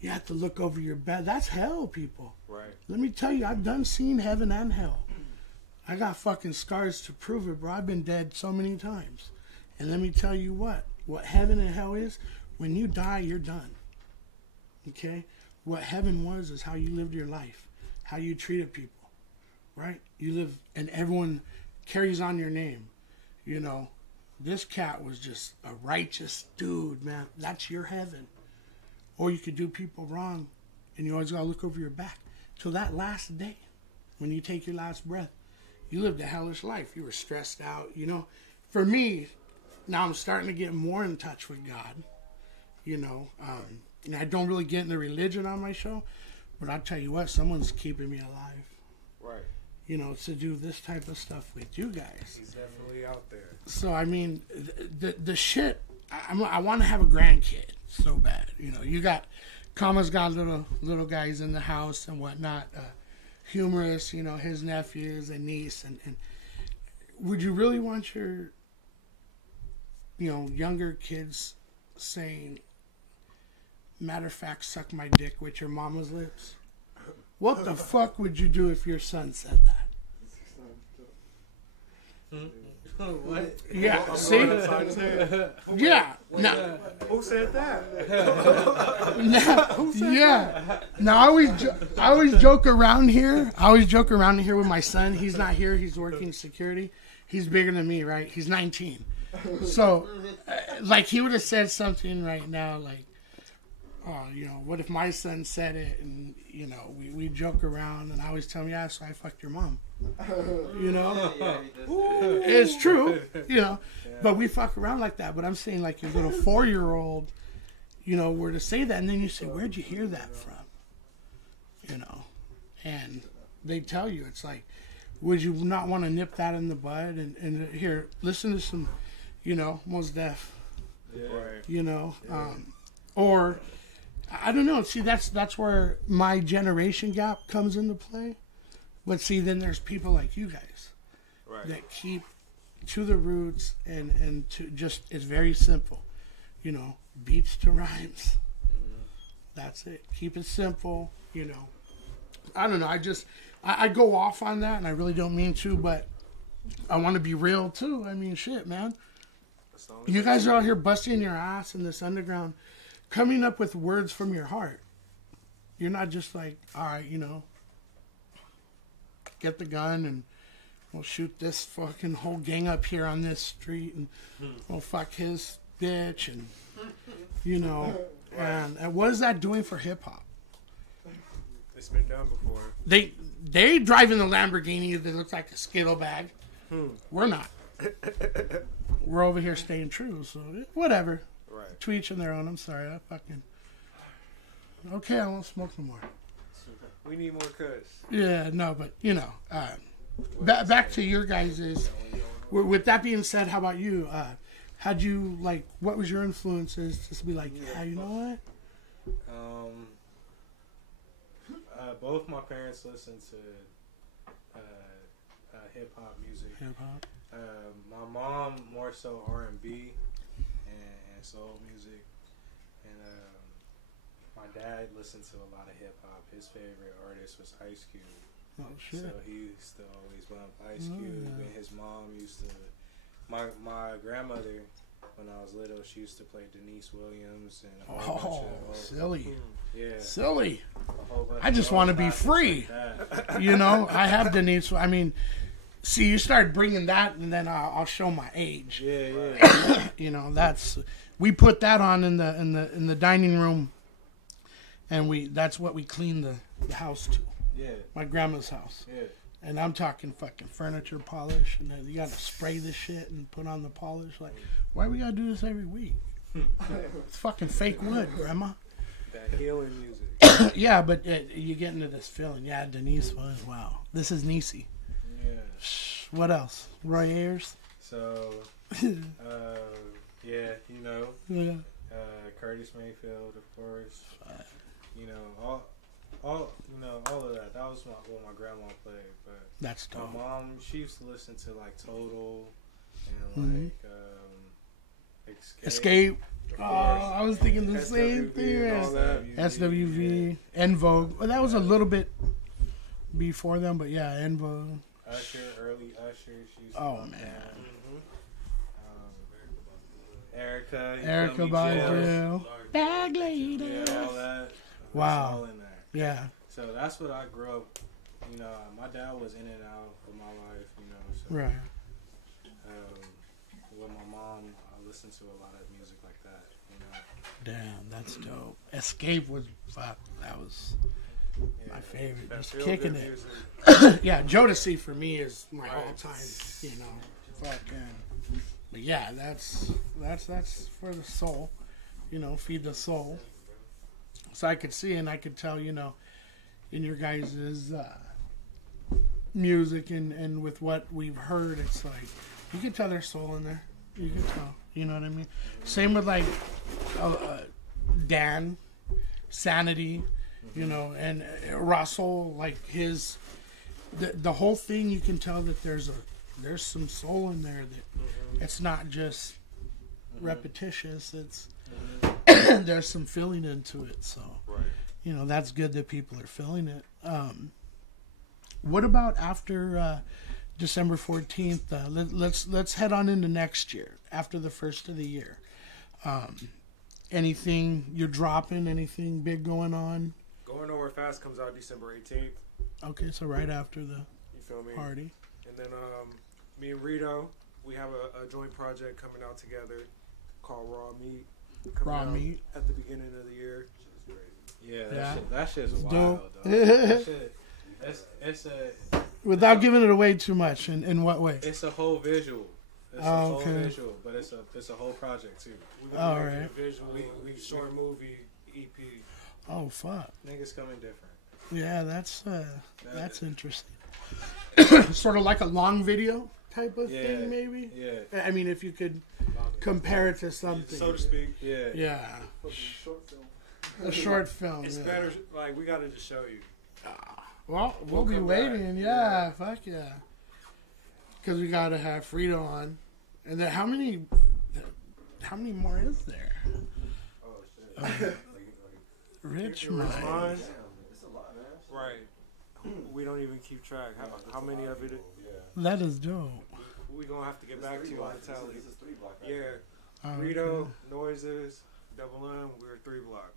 You have to look over your back. That's hell, people. Right. Let me tell you, I've done seen heaven and hell. I got fucking scars to prove it, bro. I've been dead so many times. And let me tell you what heaven and hell is, when you die, you're done. Okay? What heaven was is how you lived your life, how you treated people, right? You live, and everyone carries on your name. You know, this cat was just a righteous dude, man. That's your heaven. Or you could do people wrong, and you always got to look over your back till that last day, when you take your last breath. You lived a hellish life. You were stressed out, you know. For me, now I'm starting to get more in touch with God, you know. And I don't really get into religion on my show, but I'll tell you what, someone's keeping me alive. Right. You know, to do this type of stuff with you guys. He's definitely out there. So, I mean, the shit, I want to have a grandkid so bad. You know, you got, Kama's got little guys in the house and whatnot. Humorous, you know, his nephews and niece. And would you really want your, you know, younger kids saying, matter of fact, suck my dick with your mama's lips? What the fuck would you do if your son said that? What? Yeah, see? Yeah. Now, Who said that? yeah. Now, I always joke around here. With my son. He's not here. He's working security. He's bigger than me, right? He's 19. So, like, he would have said something right now, like, oh, you know, what if my son said it? And, you know, we joke around, and I always tell him, yeah, so I fucked your mom. You know? It's true, you know. But we fuck around like that. But I'm saying, like, your little 4-year-old, you know, were to say that, and then you say, where'd you hear that from? You know? And they tell you, it's like, would you not want to nip that in the bud? And here, listen to some, you know, Mos Def. Yeah. Right. You know? Or, I don't know. See, that's where my generation gap comes into play. But see, then there's people like you guys that keep to the roots and to just, it's very simple. You know, beats to rhymes. Mm-hmm. That's it. Keep it simple, you know. I don't know. I go off on that, and I really don't mean to, but I want to be real, too. I mean, shit, man. You guys are out here busting your ass in this underground, coming up with words from your heart. You're not just like, all right, you know, get the gun and we'll shoot this fucking whole gang up here on this street and we'll fuck his bitch and, you know. And what is that doing for hip-hop? It's been done before. They drive in the Lamborghini that looks like a Skittle bag. We're not. We're over here staying true, so whatever. Right. To each and their own. I'm sorry. Okay, I won't smoke no more. We need more cuts. Yeah, no, but, you know, back to your guys'. With that being said, how about you? How'd you, like, what was your influences to be like, yeah, you know what? Both my parents listened to hip-hop music. Hip-hop? My mom more so R&B and soul music. And my dad listened to a lot of hip-hop. His favorite artist was Ice Cube. Oh, shit. So he used to always bump Ice Cube. And his mom used to... My grandmother, when I was little, she used to play Denise Williams and a whole bunch of... silly. Yeah. Silly. A whole bunch I just want to be free. like You know, I have Denise. I mean, see, you start bringing that, and then I'll show my age. Yeah. You know, that's... We put that on in the dining room and that's what we clean the house to. Yeah. My grandma's house. Yeah. And I'm talking fucking furniture polish, and then you gotta spray the shit and put on the polish. Like, why we gotta do this every week? It's fucking fake wood, Grandma. That healing music. Yeah, but you get into this feeling. Yeah, Denise was. Wow. This is Nisi. Yeah. What else? Roy Ayers? So, yeah, you know, Yeah. Curtis Mayfield, of course. You know, all you know, all of that. That was what my grandma played. But That's dope. my mom, she used to listen to like Total and like Escape. Of Oh, course. I was thinking the same thing. and all that. SWV, En Vogue. Well, that was a little bit before them, but yeah, En Vogue. Usher, early Usher. She used to Oh, love man. that. Erica. Erica Badu. Badu. Bag Lady. Yeah, all that. Wow. It's all in there. Yeah. So that's what I grew up. You know, my dad was in and out of my life. You know, so Right. with my mom, I listened to a lot of music like that. You know. Damn, that's dope. Escape was, fuck, that was Yeah. my favorite. That Just feel kicking good it. music. Yeah, Jodeci for me is my Right. all time, you know, fucking. But yeah, that's for the soul, you know, feed the soul. So I could see and I could tell, you know, in your guys' music and with what we've heard, it's like, you can tell there's soul in there. You can tell, you know what I mean? Same with like Dan, Sanity, you know, and Russell, like his, the whole thing, you can tell that there's some soul in there, that it's not just repetitious, it's there's some feeling into it. So Right. you know, that's good that people are feeling it. What about after December 14th? Let's head on into next year, after the first of the year. Anything you're dropping? Anything big going on? Going Nowhere Fast comes out December 18th. Okay, so right after the You feel me? party. And then me and Rito, we have a joint project coming out together called Raw Meat. Coming Raw out Meat. at the beginning of the year. Yeah, Yeah. that shit's wild, dope. dog. That shit, it's a Without giving it away too much, in what way? it's a whole visual. It's Oh, a whole okay. visual, but it's a whole project too. We've been All making right. a visual, We- short movie, EP. Oh fuck! Niggas coming different. Yeah, that's interesting. Sort of like a long video type of Yeah. thing, maybe. Yeah, I mean, if you could compare it to something. So to speak. yeah. Yeah, Fucking short film. a short film. It's yeah. better, like, we gotta just show you. Well, we'll be come back. waiting. Yeah, fuck yeah. Because we gotta have Frito on, and then how many more is there? Oh shit. Rich Mine. man. It's a lot, man. Right. We don't even keep track. How many of it? That is dope. We gonna have to get back to you on the tally. This is 3 block. Right? Yeah. Oh, Rito, okay. Noises, Double M, we're 3 block.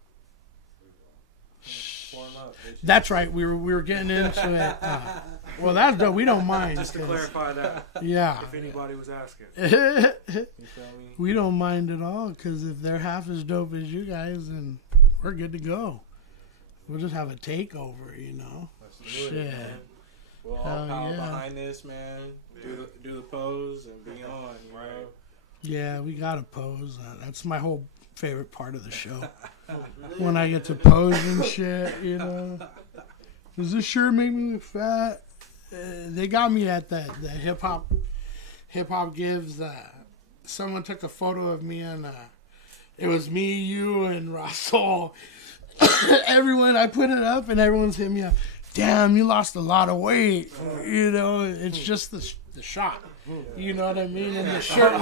Form up. bitch. That's right. We were getting into it. Well, that's dope. We don't mind. Just to 'cause- clarify that, Yeah. if anybody was asking. You feel me? We don't mind at all, because if they're half as dope as you guys, then we're good to go. We'll just have a takeover, you know. Let's do Shit. it, man. We'll all Hell power yeah. behind this, man. Do the pose and be on, you know. Yeah, we gotta pose. That's my whole favorite part of the show. When I get to pose and shit, you know. Does this shirt make me look fat? They got me at the hip hop gives. Someone took a photo of me, and it was me, you, and Russell. Everyone, I put it up, and everyone's hit me up. Damn, you lost a lot of weight. You know, it's just the shot. You know what I mean? And the shirt was,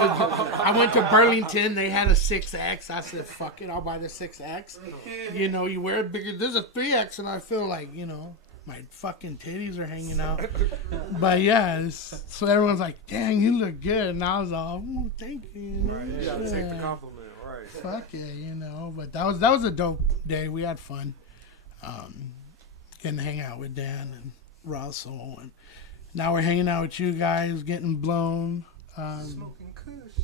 I went to Burlington, they had a 6X. I said, fuck it, I'll buy the 6X. You know, you wear it bigger. There's a 3X, and I feel like, you know, my fucking titties are hanging out. But yeah, so everyone's like, dang, you look good. And I was all, oh, thank you. You know, Right. You gotta take the yeah. compliment, right. Fuck yeah, you know. But that was a dope day. We had fun. Getting to hang out with Dan and Russell, and now we're hanging out with you guys, getting blown. Smoking kush.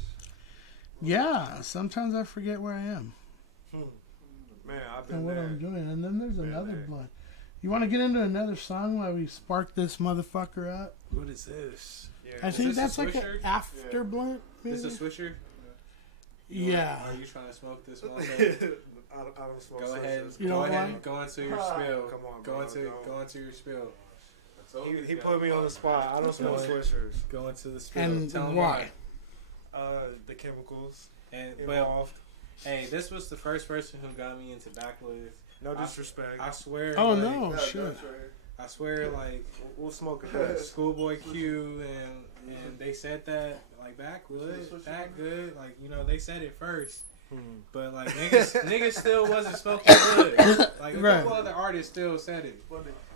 Yeah, sometimes I forget where I am. Man, I've and been what there. I'm doing. And then there's another there. blunt. You want to get into another song while we spark this motherfucker up? What is this? Yeah. I Is think this a that's like an Swisher? after blunt. Maybe? This a Swisher? Yeah. Are you trying to smoke this one? I don't smoke Go ahead. swishers. You Go don't ahead. want? Go into your spiel. Come on, Go bro, into don't. your spiel. He put me on the spot. I don't smoke swishers. Go into the spiel. And Tell 'em why? The chemicals And well, involved. hey, this was the first person who got me into backwoods. No disrespect. I swear. Oh, like, no, shit. I swear, like We'll smoke it. Schoolboy Q and they said that like backwoods, back good. Like they said it first. But like niggas still wasn't smoking good. Like a Right. couple other artists still said it.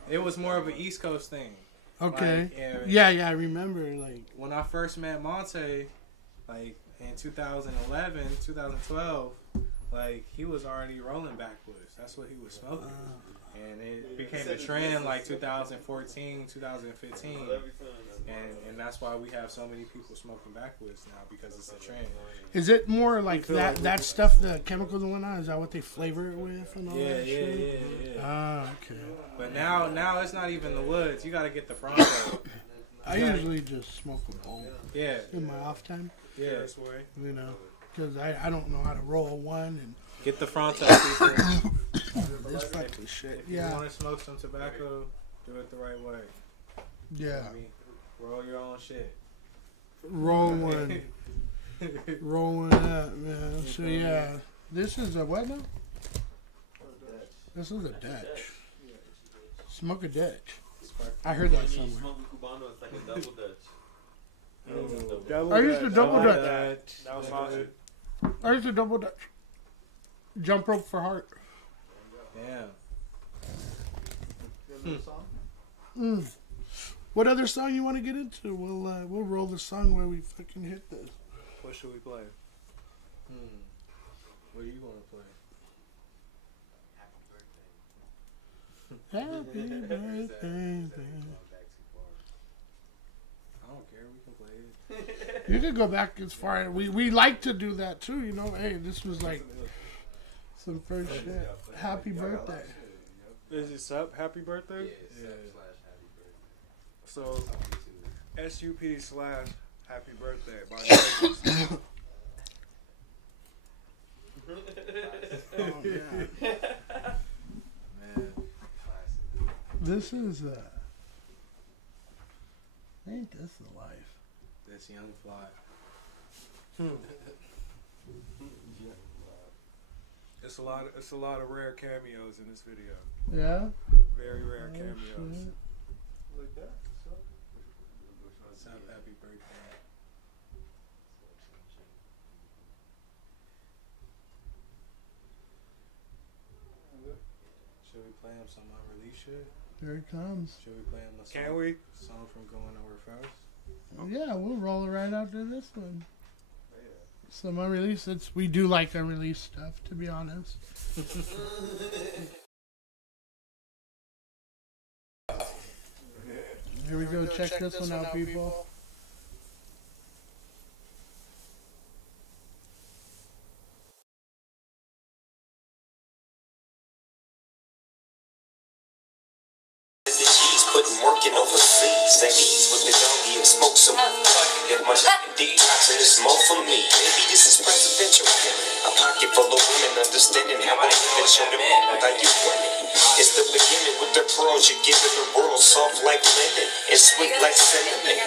It was more of an East Coast thing. Okay. Like, Yeah, I remember. Like, when I first met Monte, like in 2011, 2012, like he was already rolling backwoods. That's what he was smoking. And it became a trend like 2014, 2015. And that's why we have so many people smoking backwoods now, because it's a trend. is it more like that stuff, the chemicals and whatnot? Is that what they flavor it with and all Yeah, that shit? yeah. Ah, okay. But now it's not even the woods. You got to get the Fronto. I usually just smoke a bowl Yeah, in my off time, yeah. This way. you know, because I don't know how to roll one and Get the Fronto, people. this fucking shit. If you Yeah, want to smoke some tobacco, do it the right way. yeah. I mean, roll your own shit. Roll one. Roll one up, man. So yeah, this is a what now? This is a Dutch. Smoke a Dutch. I heard that somewhere. Smoking Cubano, it's like a double Dutch. Double I used to Dutch. double I like Dutch. that. That was awesome. I used to double Dutch. Jump rope for heart. Yeah. What other song you want to get into? We'll roll the song where we fucking hit this. What should we play? What do you want to play? Happy birthday. I don't care. We can play it. You could go back as far. We like to do that too. You know. Hey, this was like some first shit. Happy birthday. Is it Sup? Happy birthday? So, SUP/Happy Birthday by Niggas. Oh, yeah. Man. This is ain't this the life? That's Young Fly. It's a lot of rare cameos in this video. Yeah. Very rare cameos. shit. Like that? Sup, happy birthday. Should we play him some unreleased shit? Here it comes. Should we play him a song, Can we? song from Going Nowhere first? Yeah, we'll roll it right after this one. Some unreleased. We do like unreleased stuff, to be honest. Here we go. Check this one out, people. Putting working overseas, that ease with the doggy and smoke some. If my detoxing is more for me, maybe this is presidential. A pocket full of women understanding how I live and show them how you women. It's the beginning with the pearls you're giving the world, soft like linen and sweet like cinnamon.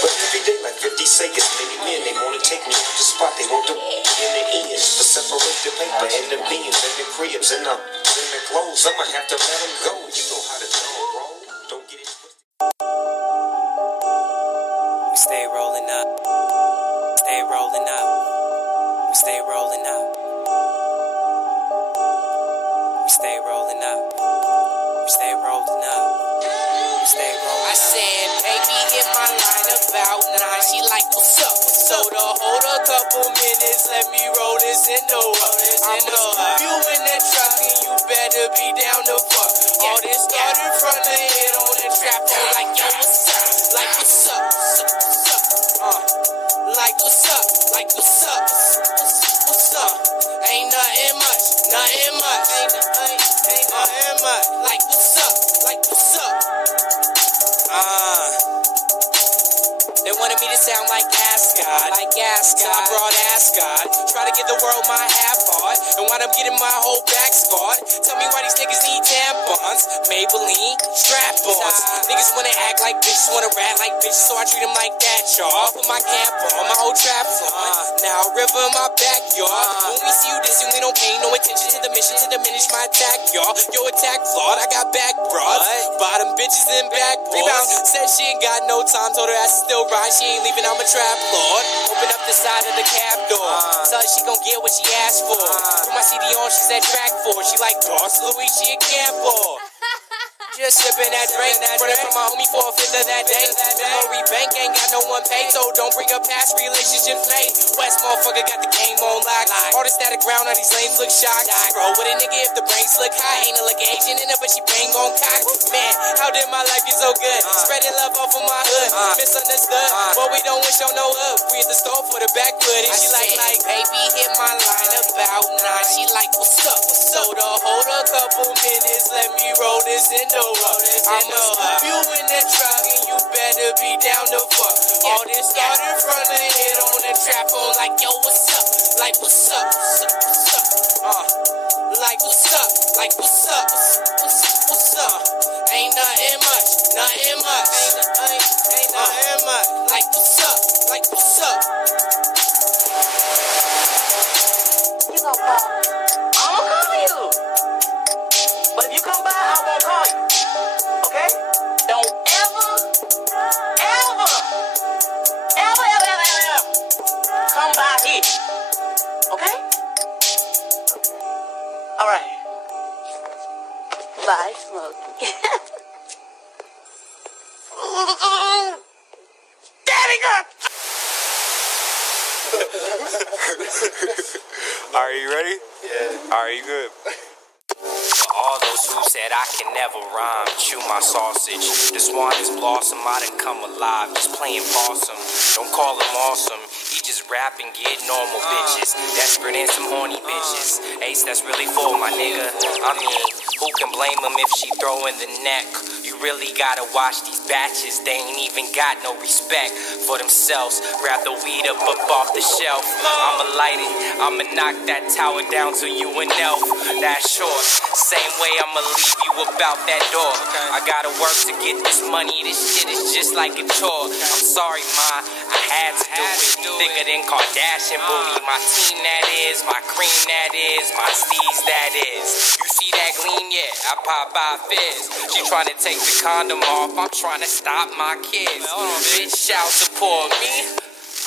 But every day, like 50 say, it's many men. They want to take me to the spot, they want to in the end. But separate the paper and the beans and the cribs and the clothes. I'ma have to let them go. You know how to tell them, bro. Don't get it twisted. We stay rolling up. Stay rolling up. We stay rolling up. We stay rolling up. We stay rolling up. We stay rolling up. I said, baby, get my line about 9. She like, what's up? So to hold a couple minutes, let me roll this into her. I'ma scoop you in the truck and you better be down to fuck. All this started from the head on the trap phone like, yo, what's up? Like, what's up? Like, what's up? Like, what's up? What's up? Ain't nothing much, nothing much. ain't nothing much. Like what's up? Like what's up? They wanted me to sound like Ascot, so I brought Ascot. Try to give the world my half heart, and wind up getting my whole back scarred. Tell me why these niggas need tampons, Maybelline, strap-ons. Niggas wanna act like bitches, wanna rat like bitches, so I treat them like that, y'all. Put my camp on, my whole trap on. Now river in my backyard. When we see you dissing, we don't pay no attention to the mission to diminish my attack, y'all. Yo, attack flawed, I got back broads, bottom bitches and back rebounds. Said she ain't got no time, told her I still ride, she ain't leaving, I'm a trap lord. Open up the side of the cab door, tell her she gon' get what she asked for. Put my CD on, she said track 4. She like Boss Louis, she a camper. Just sipping that drink, running from my homie for a fifth of that day. Memory bank ain't got no one paid, so don't bring up past relationships made. West motherfucker got the game on lock. All the static ground, all these lanes look shocked. Bro, with a nigga if the brains look high. Ain't a lick Asian in it, but she bang on cock. Man, how did my life get so good? Spreading love off of my hood, misunderstood. But we don't wish on no up. We at the store for the backwood, and she like, baby, hit my line about 9. She like, what's up? So to hold a couple minutes, let me roll this in the I'ma slip you in the truck and you better be down to fuck. All this started from the head on the trap phone like, yo, what's up? Like, what's up? What's up? Like, what's up? Like, what's up? What's up? Ain't nothing much, nothing much. Ain't nothing much. Like, what's up? Like, what's up? You gon' call me? I'm gonna call you. But if you come by, I won't call you. Okay? Don't ever come by here. Okay? Alright. Bye, Smokey. Daddy got. Are you ready? Yeah. Are you good? All those who said I can never rhyme, chew my sausage. The swan is blossom, I done come alive, just playing possum. Don't call him awesome, he just rap and get normal bitches. Desperate and some horny bitches. Ace, that's really for my nigga. I mean, who can blame him if she throw in the neck? You really gotta watch these batches, they ain't even got no respect for themselves. Grab the weed up off the shelf. I'ma light it, I'ma knock that tower down to you and Elf. That's short. Same way I'ma leave you about that door. I gotta work to get this money, this shit is just like a chore. I'm sorry, ma, I had to do it. Thicker than Kardashian booty. My team that is, my cream that is, my steez that is. You see that gleam? Yeah, I pop by fizz. She tryna take the condom off, I'm tryna stop my kids. Bitch, shout support me,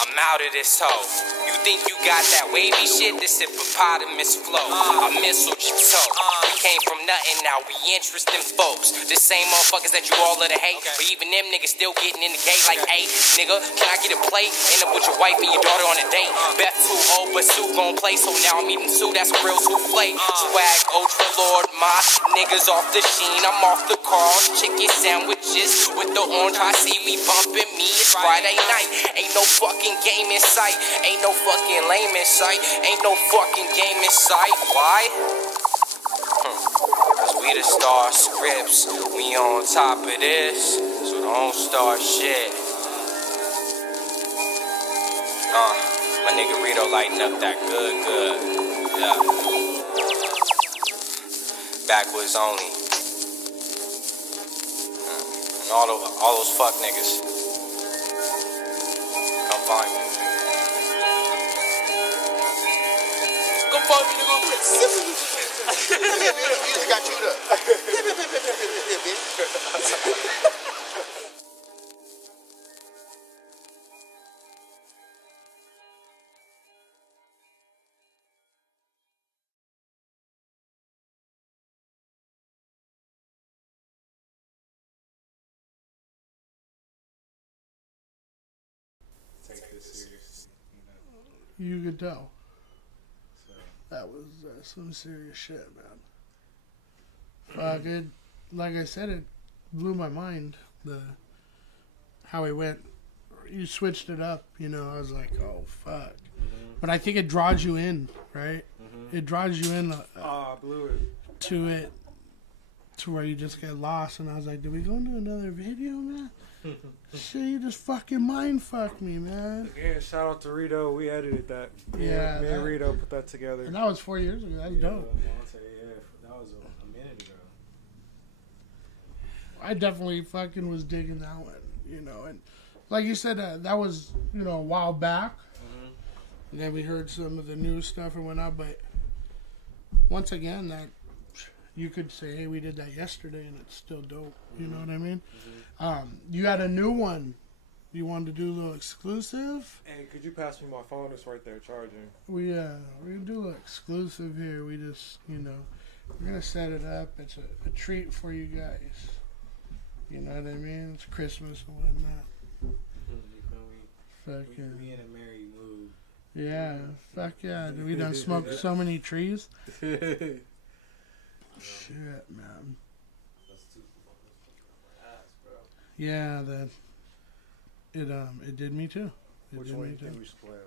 I'm out of this hoe. You think you got that wavy shit? This hippopotamus flow. I missiled you toe. We came from nothing, now we interesting folks. The same motherfuckers that you all love to hate, but even them niggas still getting in the gate like, hey, nigga, can I get a plate? End up with your wife and your daughter on a date. Beth too old, but Sue gon' play, so now I'm eating Sue, that's a real souffle. Swag, ultra lord, my niggas off the sheen, I'm off the Carl's chicken sandwiches with the orange. I see me bumping me, it's Friday night. Ain't no fucking game in sight, ain't no fucking lame in sight, ain't no fucking game in sight. Why? Cause we the star scripts, we on top of this, so don't start shit. My nigga Rito lighting up that good, yeah. Backwards only. And all those fuck niggas, come find me. Come find me, nigga. You just got chewed up. Take this serious, You could tell. So. That was some serious shit, man. Fuck it. Like I said, it blew my mind. How he went. You switched it up, you know. I was like, oh fuck. But I think it draws you in, right? It draws you in. I blew it. to it to where you just get lost. And I was like, did we go into another video, man? Shit, you just fucking mind fucked me, man. Again, shout out to Rito. We edited that. Yeah, Me and Rito put that together. And that was 4 years ago. That was dope. That was a minute ago. I definitely fucking was digging that one, you know. And like you said, that was, you know, a while back. Mm-hmm. And then we heard some of the new stuff and whatnot. But once again, that you could say, hey, we did that yesterday, and it's still dope. You know what I mean? You had a new one. You wanted to do a little exclusive? Hey, could you pass me my phone? It's right there charging. We're gonna do a little exclusive here. We just, you know, we're gonna set it up. It's a treat for you guys. You know what I mean? It's Christmas and whatnot. Fuck yeah. We in a merry mood. Yeah, fuck yeah. We done smoked so many trees. Shit, man. Yeah, that it did me too. Which one do you think we should play?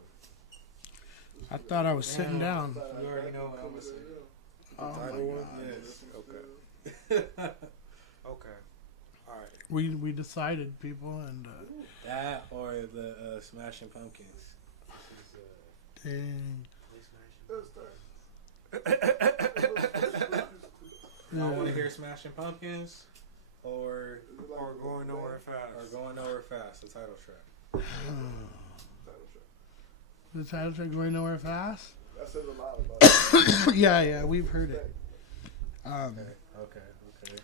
I thought I was sitting down. You already know what I'm gonna say. Oh my Title one? god. Yes. Okay. All right. We decided, people, and That or the Smashing Pumpkins. dang. I want to hear Smashing Pumpkins or Going Nowhere Fast. Going Nowhere Fast, the title track. The title track Going Nowhere Fast? That says a lot about it. Yeah, we've heard it. Okay.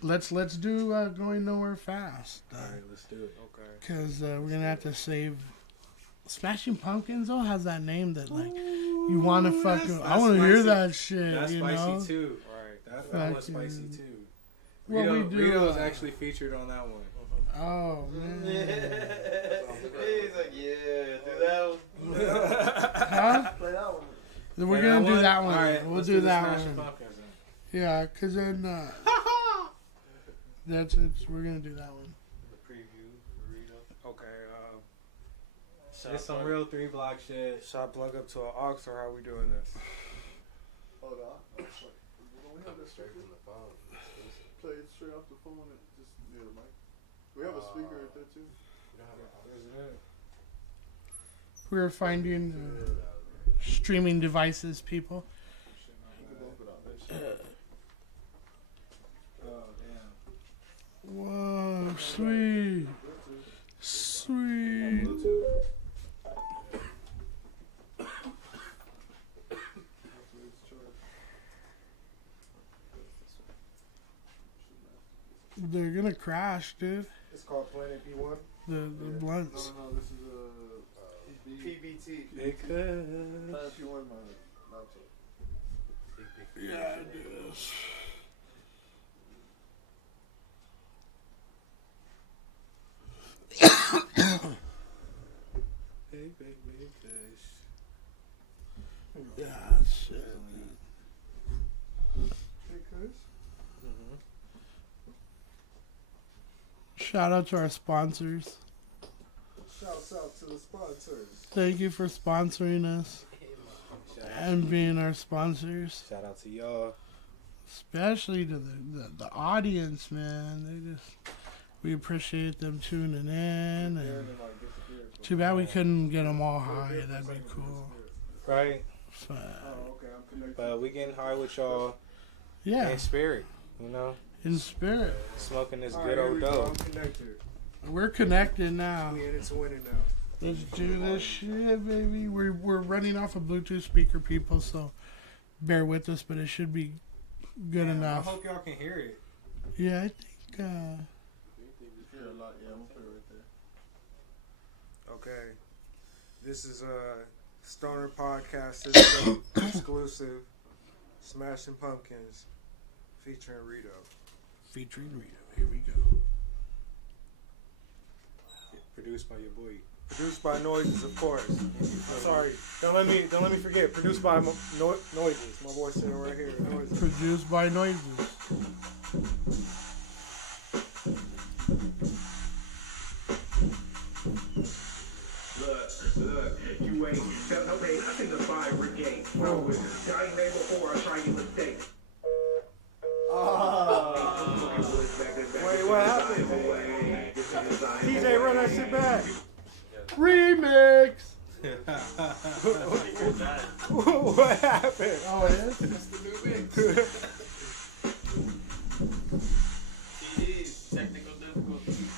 Let's do Going Nowhere Fast. Alright, let's do it. Okay. Because we're going to have to save... Smashing Pumpkins, though, has that name that, like, you want to fucking... I want to hear that shit, That's you spicy know? too. Right. That one's spicy too. What we do, Rito was actually featured on that one. Oh, man. He's like, yeah, do that one. Huh? Play that one. We're going to do that one. Alright, We'll let's do the that Smashing one. Pumpkins then. Yeah, because then... we're going to do that one. The preview for Rito. Okay. It's some real 3 block shit. Should I plug up to an aux or how we doing this? Hold on. We have this straight from the phone. Play it straight off the phone and just near the mic. We have a speaker right there too. We're finding streaming devices, people. Whoa, sweet. Sweet. They're gonna crash, dude. It's called Planet B1. The blunts. No, this is PBT. It could. If you want my laptop. Yeah, it is. Yeah, shit. Shout out to our sponsors. Shouts out to the sponsors. Thank you for sponsoring us and being our sponsors. Shout out to y'all. Especially to the audience, man. We appreciate them tuning in. And too bad we couldn't get them all high. That'd be cool. Right? But, Okay, I'm connected. But we getting high with y'all yeah, in spirit, you know? in spirit. Smoking this All good right, old here we go. dope. I'm connected. We're connected now. We in it to win it now. Let's do this shit, baby. We're running off a Bluetooth speaker, people, so bear with us, but it should be good enough. I hope y'all can hear it. Yeah, I think, Yeah, a lot. Yeah, I'm gonna put it right there. Okay. This is a Stoner Podcast System exclusive Smashing Pumpkins featuring Rito. featuring Rito. Here we go. Produced by your boy. Produced by Noises, of course. I'm sorry. Don't let me forget. Produced by Noises. My boy sitting right here. Noises. Produced by Noises. Look, you ain't felt no pain. I think the fire brigade. Roll with it. I ain't made before I try your mistake. that shit back. Remix. What happened? Oh, it is? That's the new mix. CDs, technical difficulties.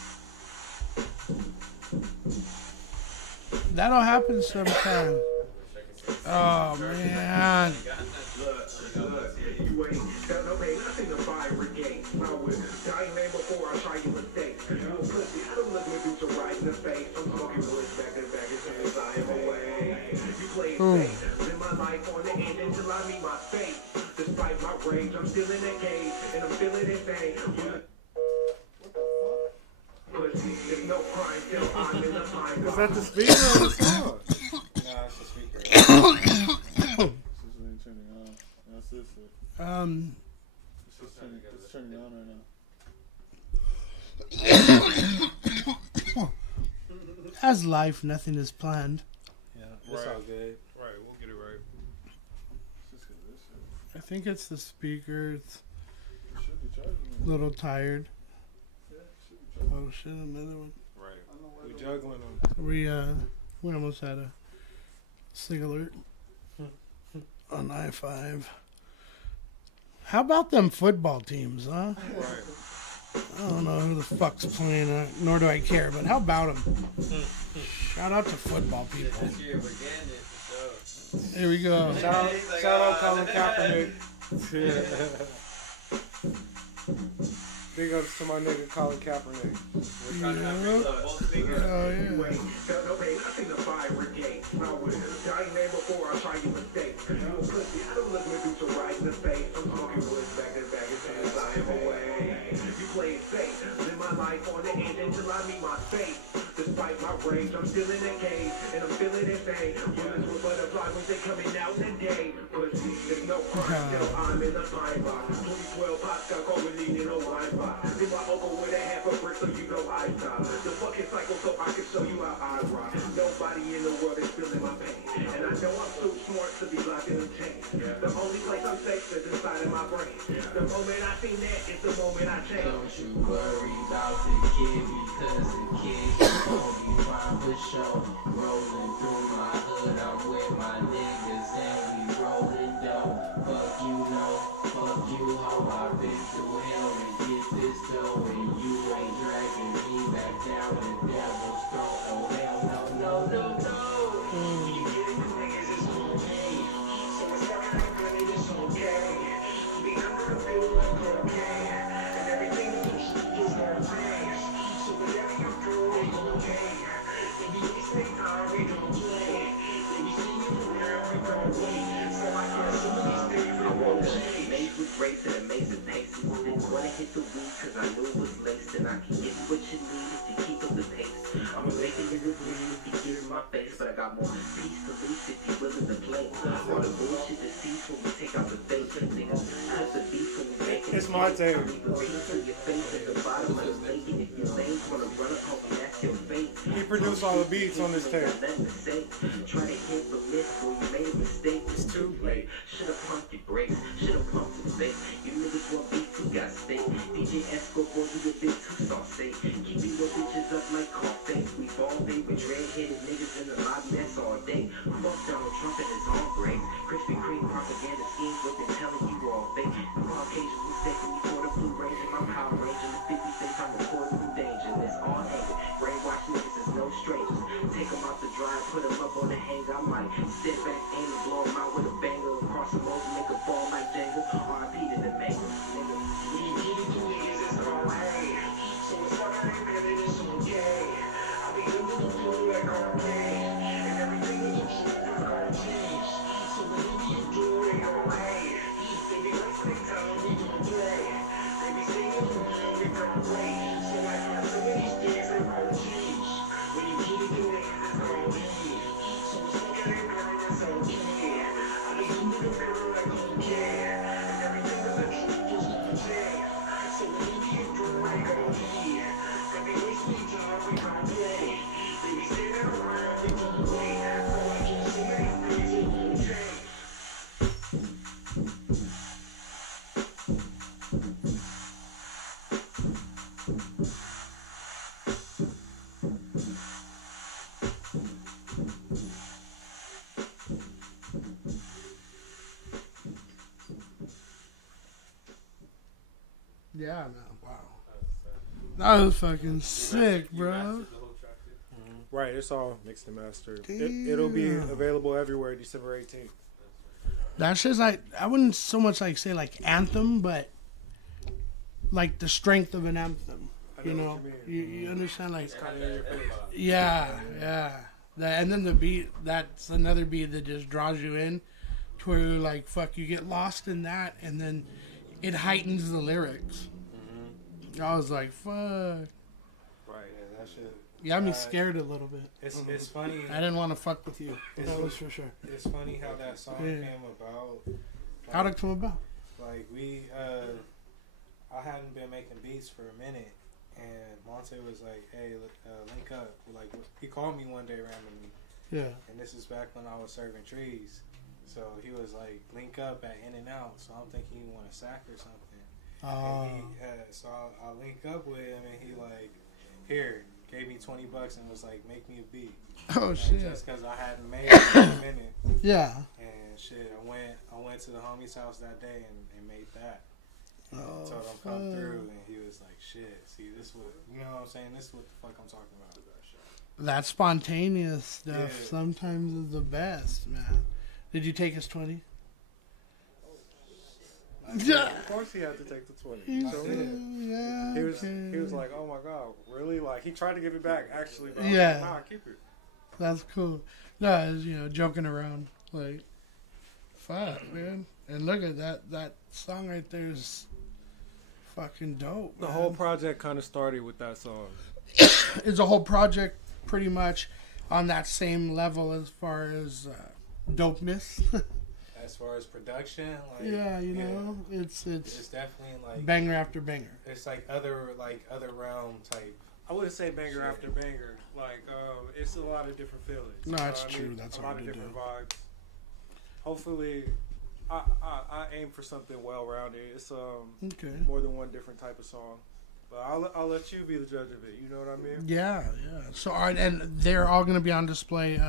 That'll happen sometime. Oh, man. You ain't got no pain, nothing to fire brigade. I was dying man before I try you mistake. You a pussy, I don't look me do so right in the face. I'm smoking bullets back and back as soon as I am away. You play it safe, live my life on the end until I meet my fate. Despite my rage, I'm still in that cage, and I'm feeling insane. Pussy, there's no crime till I'm in the mind. Is that the speaker or the song? Nah, it's the speaker. This is ain't turning on. That's this. It's turning on right now. As life, nothing is planned. Yeah, it's all good. Right, we'll get it right. Let's just get this shit. I think it's the speaker. It's It should be charging me. a little tired. Yeah, it should be charging. Oh shit, another one. Right. I don't know why We it juggling them. We almost had a sig alert on I-5. How about them football teams, huh? Right. I don't know who the fuck's playing, nor do I care, but how about them? Shout out to football people. This year we're getting it for sure. Here we go. Shout out Colin Kaepernick. Big ups to my nigga Colin Kaepernick. We're trying to have both fingers. Oh, You yeah. ain't got no pain, nothing to fire brigade. I was dying man before I try you mistake. You a pussy, I don't look me do so right in the face. I'm smoking bullets back and back as soon as I am away. You play it safe, live my life on the end until I meet my fate. Despite my rage, I'm still in the cage, and I'm feeling insane. Women's with butterflies when they coming out in the day. Pussy, there's no crime till I'm in the pine box. 2012 pops got COVID leaning no wine box. See my uncle with a half a brick, so you know I stop. The fucking cycle, so I can show you how I rock. Nobody in the world is feeling my pain, and I know I'm too smart to be locked in a chain. The only place I'm safe is inside of my brain. The moment I seen that is the moment I change. Don't you worry about the kid, because the kid gon' be fine for sure. Rolling through my hood, I'm with my niggas and we rollin' dough. Fuck you know, fuck you ho, I've been through hell to get this dough, and you ain't dragging me back down the devil's throat. Oh hell no, no, no, no. You get it, niggas, it's okay. So it's not good, it's okay. Be under the field like cocaine, and everything you do is gonna change. So whatever you do, it's okay. If you stay on, we don't play. If you see you around, we don't wait. So I guess some of these days we won't change. Made with grace and amazing paces. Didn't wanna hit the weed cause I knew it was laced, and I can get you what you need if you keep up the pace. I'ma make a nigga breathe if you get in my face, but I got more peace to lose if you willing to play. All the bullshit to cease when we take out the face. Niggas cut the beef when we make it. It's Montaemontana. Leave a piece of your face at the bottom of the lake, and if you lanes wanna run up on me, that's your fate. He produced all the beats on this tape. Try to hit the miss before you made a mistake. It's too late. Should've pumped your brakes. Should've pumped your face. You niggas want beef, you got steak. DJ Esco goes you a bit too saucy. Keeping your bitches up like coffee. We fall big with dread-headed niggas in the lobby, that's all day. Fuck Donald Trump and his own grave. Krispy Kreme propaganda schemes, what they telling you all fake. The Caucasians mistaking me for the Blue Ranger. My Power Ranger, the 50 states I'm recording through danger. And it's all anger. Brainwash niggas is no strangers. Take them out the drive, put them up on the hanger. I might step back, aim and blow them out with a banger. Across them over, make a ball like Jenga. R.I.P. to the maker. So it's not good, it's okay. I'll be under the blue like That was fucking sick, bro. Right, it's all mixed and mastered. It'll be available everywhere December 18th. That's just like, I wouldn't so much like say like anthem, but like the strength of an anthem. You know, you understand, like, yeah. And then the beat, that's another beat that just draws you in, to where like fuck, you get lost in that, and then it heightens the lyrics. I was like, fuck. Right, yeah, that shit. You got me scared a little bit. It's funny. I didn't want to fuck with you. That was for sure. It's funny how that song came about. Like, how'd it come about? Like I hadn't been making beats for a minute, and Monte was like, "Hey, link up." Like, he called me one day randomly. Yeah. And this is back when I was serving trees, so he was like, "Link up at N01." So I'm thinking he want a sack or something. So I link up with him, and he like, here, gave me $20 and was like, make me a beat. Oh shit! Just because I hadn't made it in a minute. Yeah. And shit, I went to the homie's house that day and made that. Oh, told him come through, and he was like, shit, see, this what, you know what I'm saying? This is what the fuck I'm talking about. That spontaneous stuff sometimes is the best, man. Did you take his 20? Of course he had to take the 20. Yeah. He was like, oh my god, really? Like, he tried to give it back, actually, but yeah. Like, nah, keep it. That's cool. No, I was, joking around. Like, fuck, man. And look at that song right there is fucking dope. The whole project kind of started with that song. It's a whole project pretty much on that same level as far as dopeness. As far as production, like, yeah, it's definitely like banger after banger. It's like other realm type. I wouldn't say banger after banger. Like, it's a lot of different feelings. No, that's true. That's a lot of different vibes. Hopefully, I aim for something well-rounded. It's more than one different type of song. But I'll let you be the judge of it. You know what I mean? Yeah. So, and they're all going to be on display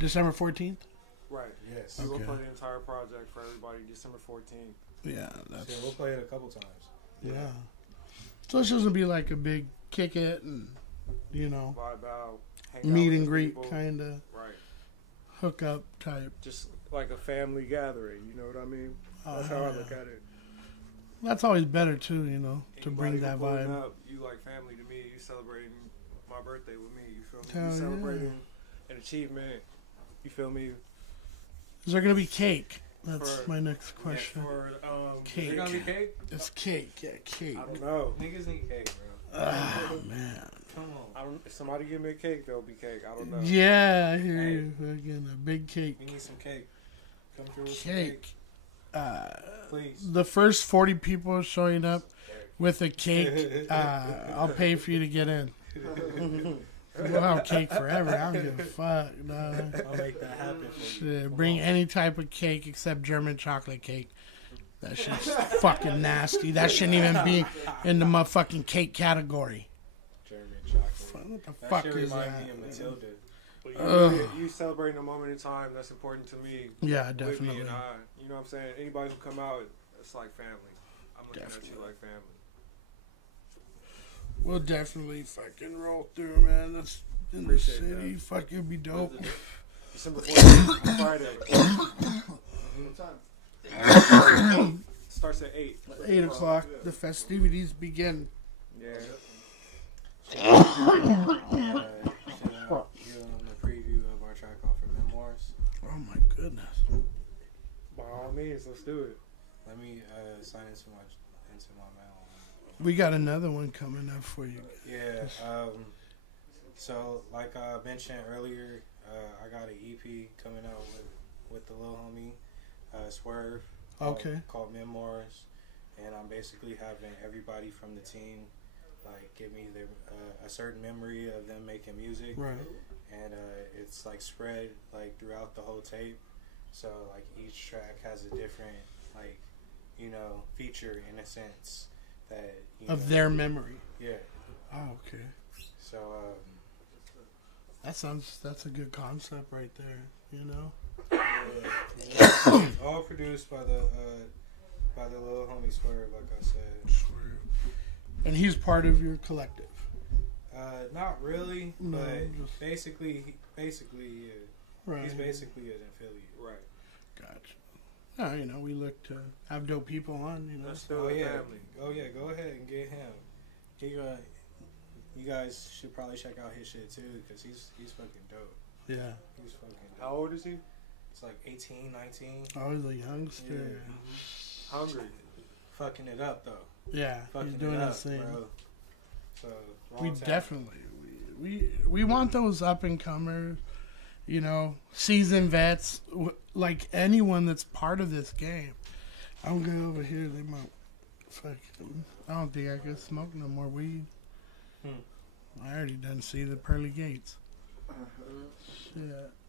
December 14th? Right. Yes. We'll play the entire project for everybody December 14th. Yeah. We'll play it a couple times. Yeah. So it's just going to be like a big kick it and, vibe out, meet and greet kind of. Right. Hook up type. Just like a family gathering. You know what I mean? That's how I look at it. That's always better too, to bring that vibe. Up, you like family to me. You celebrating my birthday with me. You feel me? You celebrating an achievement. You feel me? Is there gonna be cake? That's my next question. Cake. Is there gonna be cake? It's cake. Yeah, cake. I don't know. Niggas need cake, bro. Oh man. Come on. If somebody give me a cake, there'll be cake. I don't know. Yeah, I hear you. Again, a big cake. We need some cake. Come through with cake. Some cake. Please. The first 40 people showing up with a cake, I'll pay for you to get in. We'll have cake forever. I don't give a fuck. No. I'll make that happen for you. Shit, bring any type of cake except German chocolate cake. That shit's fucking nasty. That shouldn't even be in the motherfucking cake category. German chocolate. What the fuck is that? Me of Matilda. You celebrating a moment in time that's important to me. Yeah, definitely. You know what I'm saying? Anybody who come out, it's like family. I'm looking at you like family. We'll definitely fucking roll through, man. That's in the city. Fucking be dope. December 14th, Friday. What time? Starts at 8. 8 o'clock. The festivities begin. Yeah. Give them a preview of our track off of Memoirs. Oh my goodness. By all means, let's do it. Let me sign into my mail. We got another one coming up for you. Yeah. So like I mentioned earlier, I got an EP coming out with the little homie Swerve. Called Memoirs, and I'm basically having everybody from the team like give me a certain memory of them making music, right? And it's like spread like throughout the whole tape, so like each track has a different like feature in a sense that of their memory. Yeah. Oh, okay. So that's a good concept right there. All produced by the little homie Swerve, like I said. Swerve. And he's part of your collective. Not really, No, but just- basically, yeah. Right. He's basically an affiliate. Right. Gotcha. No, you know, we look to have dope people on, you know. That's still Oh a yeah, family. go ahead and get him. You guys should probably check out his shit too, because he's fucking dope. Yeah. He's fucking dope. How old is he? It's like 18, 19. Oh, he's a youngster. Yeah. Hungry. Fucking it up though. Yeah, Fucking he's doing it up, his thing. bro. So We wrong time. definitely we want those up and comers, you know, seasoned vets, like anyone that's part of this game. I'm going over here. They might fucking. I don't think I can smoke no more weed. I already done see the pearly gates. Shit.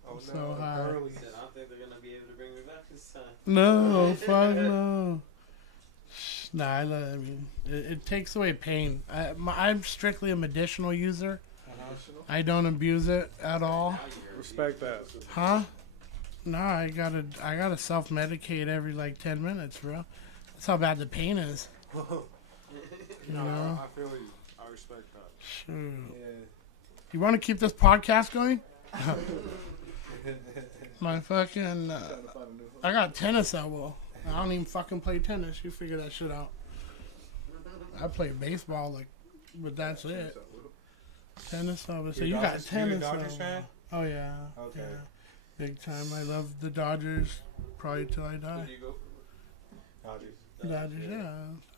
Oh, So no, high. early. I don't think they're gonna be able to bring me back this time. No, fuck no. Nah, I mean, it takes away pain. I'm strictly a medicinal user. I don't abuse it at all. Respect that. Huh? No, I gotta self-medicate every like 10 minutes, bro. That's how bad the pain is. You know? I feel you. I respect that. Shoot. Yeah. You want to keep this podcast going? My fucking, I got tennis elbow. I don't even fucking play tennis. You figure that shit out. I play baseball, like, but that's it. Tennis elbow. So you got tennis Dodgers elbow. fan? Oh yeah. Okay. Yeah. Big time. I love the Dodgers. Probably till I die. Who do you go for? Dodgers. Dodgers, yeah.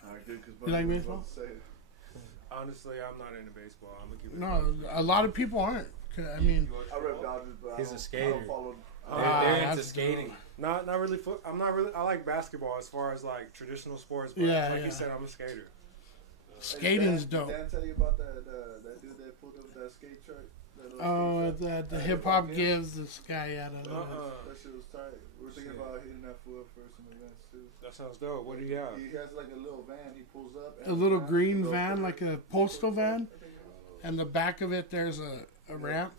Alright, good, 'cause You like Buddy was baseball? about to say it. Honestly, I'm not into baseball. I'm gonna keep it. No, a lot of people aren't. 'Cause, I mean, I rep Dodgers, but He's I a don't, skater. I don't follow. They're into that's skating. Not really. I'm not really. I like basketball as far as like traditional sports. But Yeah, like yeah. you said, I'm a skater. skating's Did dope. Dan tell you about that dude that pulled up that skate track? That little Oh, skate track? the hip hop gives this guy out of That shit was tight. We were thinking Shit. about hitting that foot up for some events too. That sounds dope. What do you have? He has like a little van. He pulls up. a little green Go van, for like it. a postal van, and the back of it there's a ramp.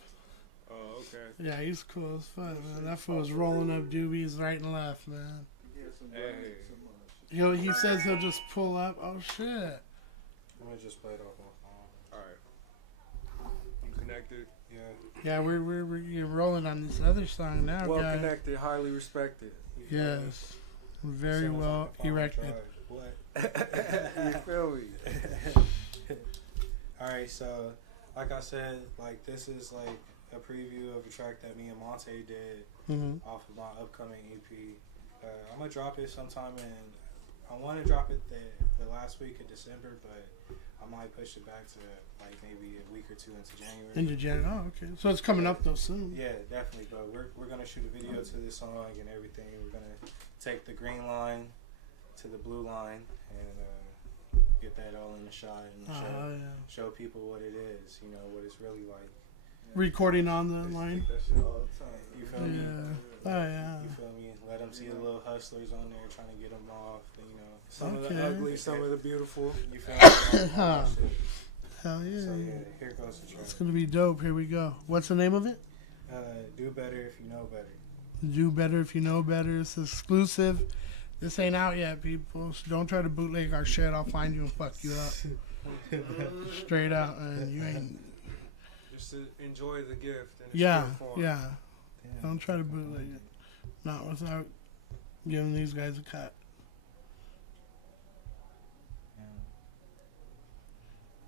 Oh, okay. Yeah, he's cool as fuck, man. That fool was rolling up doobies right and left, man. He has some Hey. He says he'll just pull up. Oh shit. Let me just play it off my phone. All right. You connected. Yeah. Yeah, we're you're rolling on this other song now, Well guy. connected. Highly respected. You feel me? Yes, very Sounds well like a Palm erected. Drive. What? You feel me? Alright, so like I said, like this is like a preview of a track that me and Monte did Mm-hmm. off of my upcoming EP. I'm gonna drop it sometime I want to drop it the last week of December, but I might push it back to like maybe a week or two into January. Into January. Oh, okay. So it's coming up though soon. Yeah, definitely. But we're gonna shoot a video to this song and everything. We're gonna take the green line to the blue line and get that all in the shot and show people what it is. You know what it's really like. Recording on the line. That shit all the time. You feel me? Yeah. Oh yeah. You feel me? Let them see the little hustlers on there trying to get them off. You know. Some of Okay. the ugly, some of the beautiful. You feel me? All that shit. Hell yeah. So yeah, here goes the track. It's gonna be dope. Here we go. What's the name of it? Do better if you know better. Do better if you know better. It's exclusive. This ain't out yet, people. So don't try to bootleg our shit. I'll find you and fuck you up. Straight out, and you ain't. Just to enjoy the gift. In its Yeah, pure form. yeah. Damn. Don't try to bootleg it. Not without giving these guys a cut.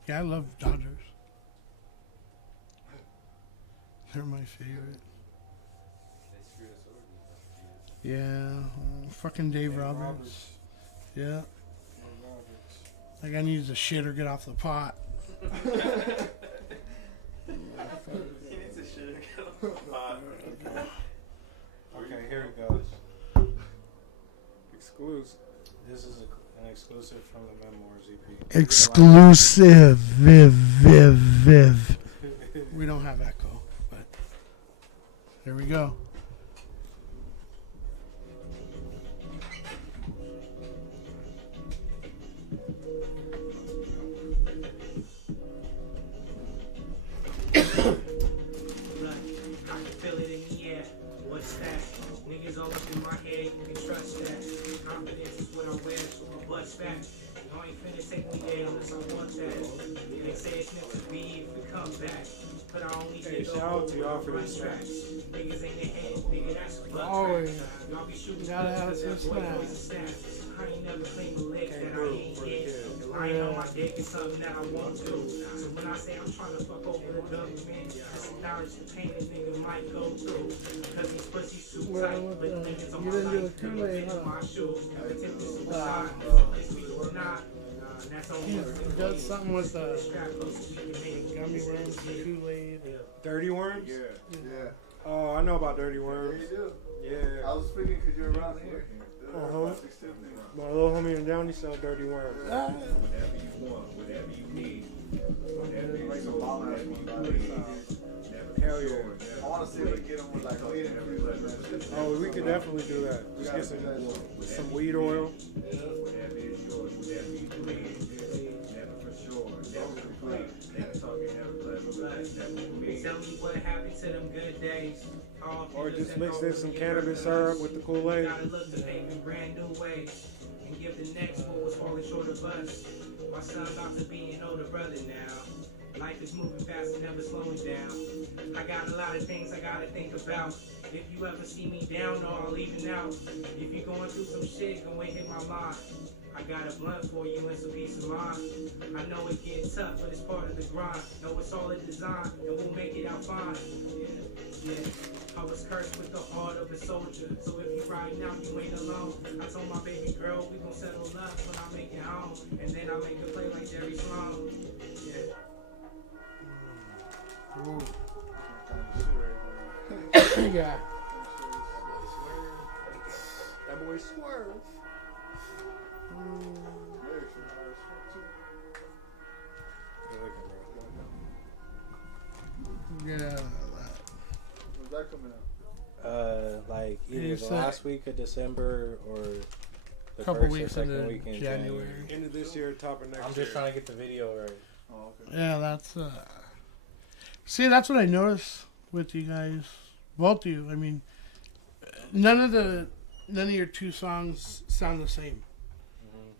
Yeah, I love Dodgers. They're my favorite. They screwed us over. Yeah, fucking Dave Roberts. Yeah, like I need to shit or get off the pot. He needs to shit get off the pot. Okay, here it goes. Exclusive. This is an exclusive from the Memoirs EP. Exclusive, Viv. We don't have echo, but here we go. I can feel it in the air. What's that? Niggas all up in my head, you can trust that. Confidence is what I wear, so my butt's back. I ain't finna take me there unless I want that. They say it's meant to be if we come back. But I only Hey, shout out to y'all for this tracks. Niggas ain't ahead, nigga, that's a Always. Y'all be shooting Gotta have guns, some that boy snaps. boys and snaps. I ain't never claimed a lick Can't that do I it ain't for the get. kids. Lying on my dick is something that I want to. So when I say I'm trying to fuck over the government, just acknowledge the pain a nigga might go through. Cause these pussies too tight, but niggas on You my didn't do life, the niggas Kool-Aid, in huh? my shoes. Never tempted suicide, if we do not. That's on He does something with the strap close we can make. gummy worms, the Kool-Aid. Dirty Worms? Yeah. Oh, I know about Dirty Yeah, Worms. you do. Yeah. I was speaking because you're around here. Uh-huh. My little homie in Downey sell Dirty Worms. Whatever you want, whatever you need. Whatever you Hell yeah. I want to see if we can get them with like weed and Oh, we could definitely do that. Just get some weed oil. whatever is yours, whatever you please. Never for sure, never complete. Never talking, never pleasant, never for me. Tell me what happened to them good days. Or just mix in some cannabis syrup with the Kool-Aid. Gotta look to make in brand new ways and give the next what was falling short of us. My son about to be an older brother now. Life is moving fast and never slowing down. I got a lot of things I gotta think about. If you ever see me down, no, I'll even out. If you're going through some shit, go and hit my line. I got a blunt for you and some peace of mind. I know it gets tough, but it's part of the grind. Know it's all a design, and we'll make it out fine. Yeah. I was cursed with the heart of a soldier. So if you right now, you ain't alone. I told my baby girl we gon' settle up when I make it home. And then I make her play like Jerry Sloan. Yeah. Yeah. That boy Swerve. Yeah. When's that coming out? Like either You the said- last week of December or the Couple first weeks or second into week in January. End of this year, top of next year. I'm just trying to get the video right. Oh, okay. Yeah, that's see, that's what I noticed with you guys, both of you. I mean, none of your two songs sound the same.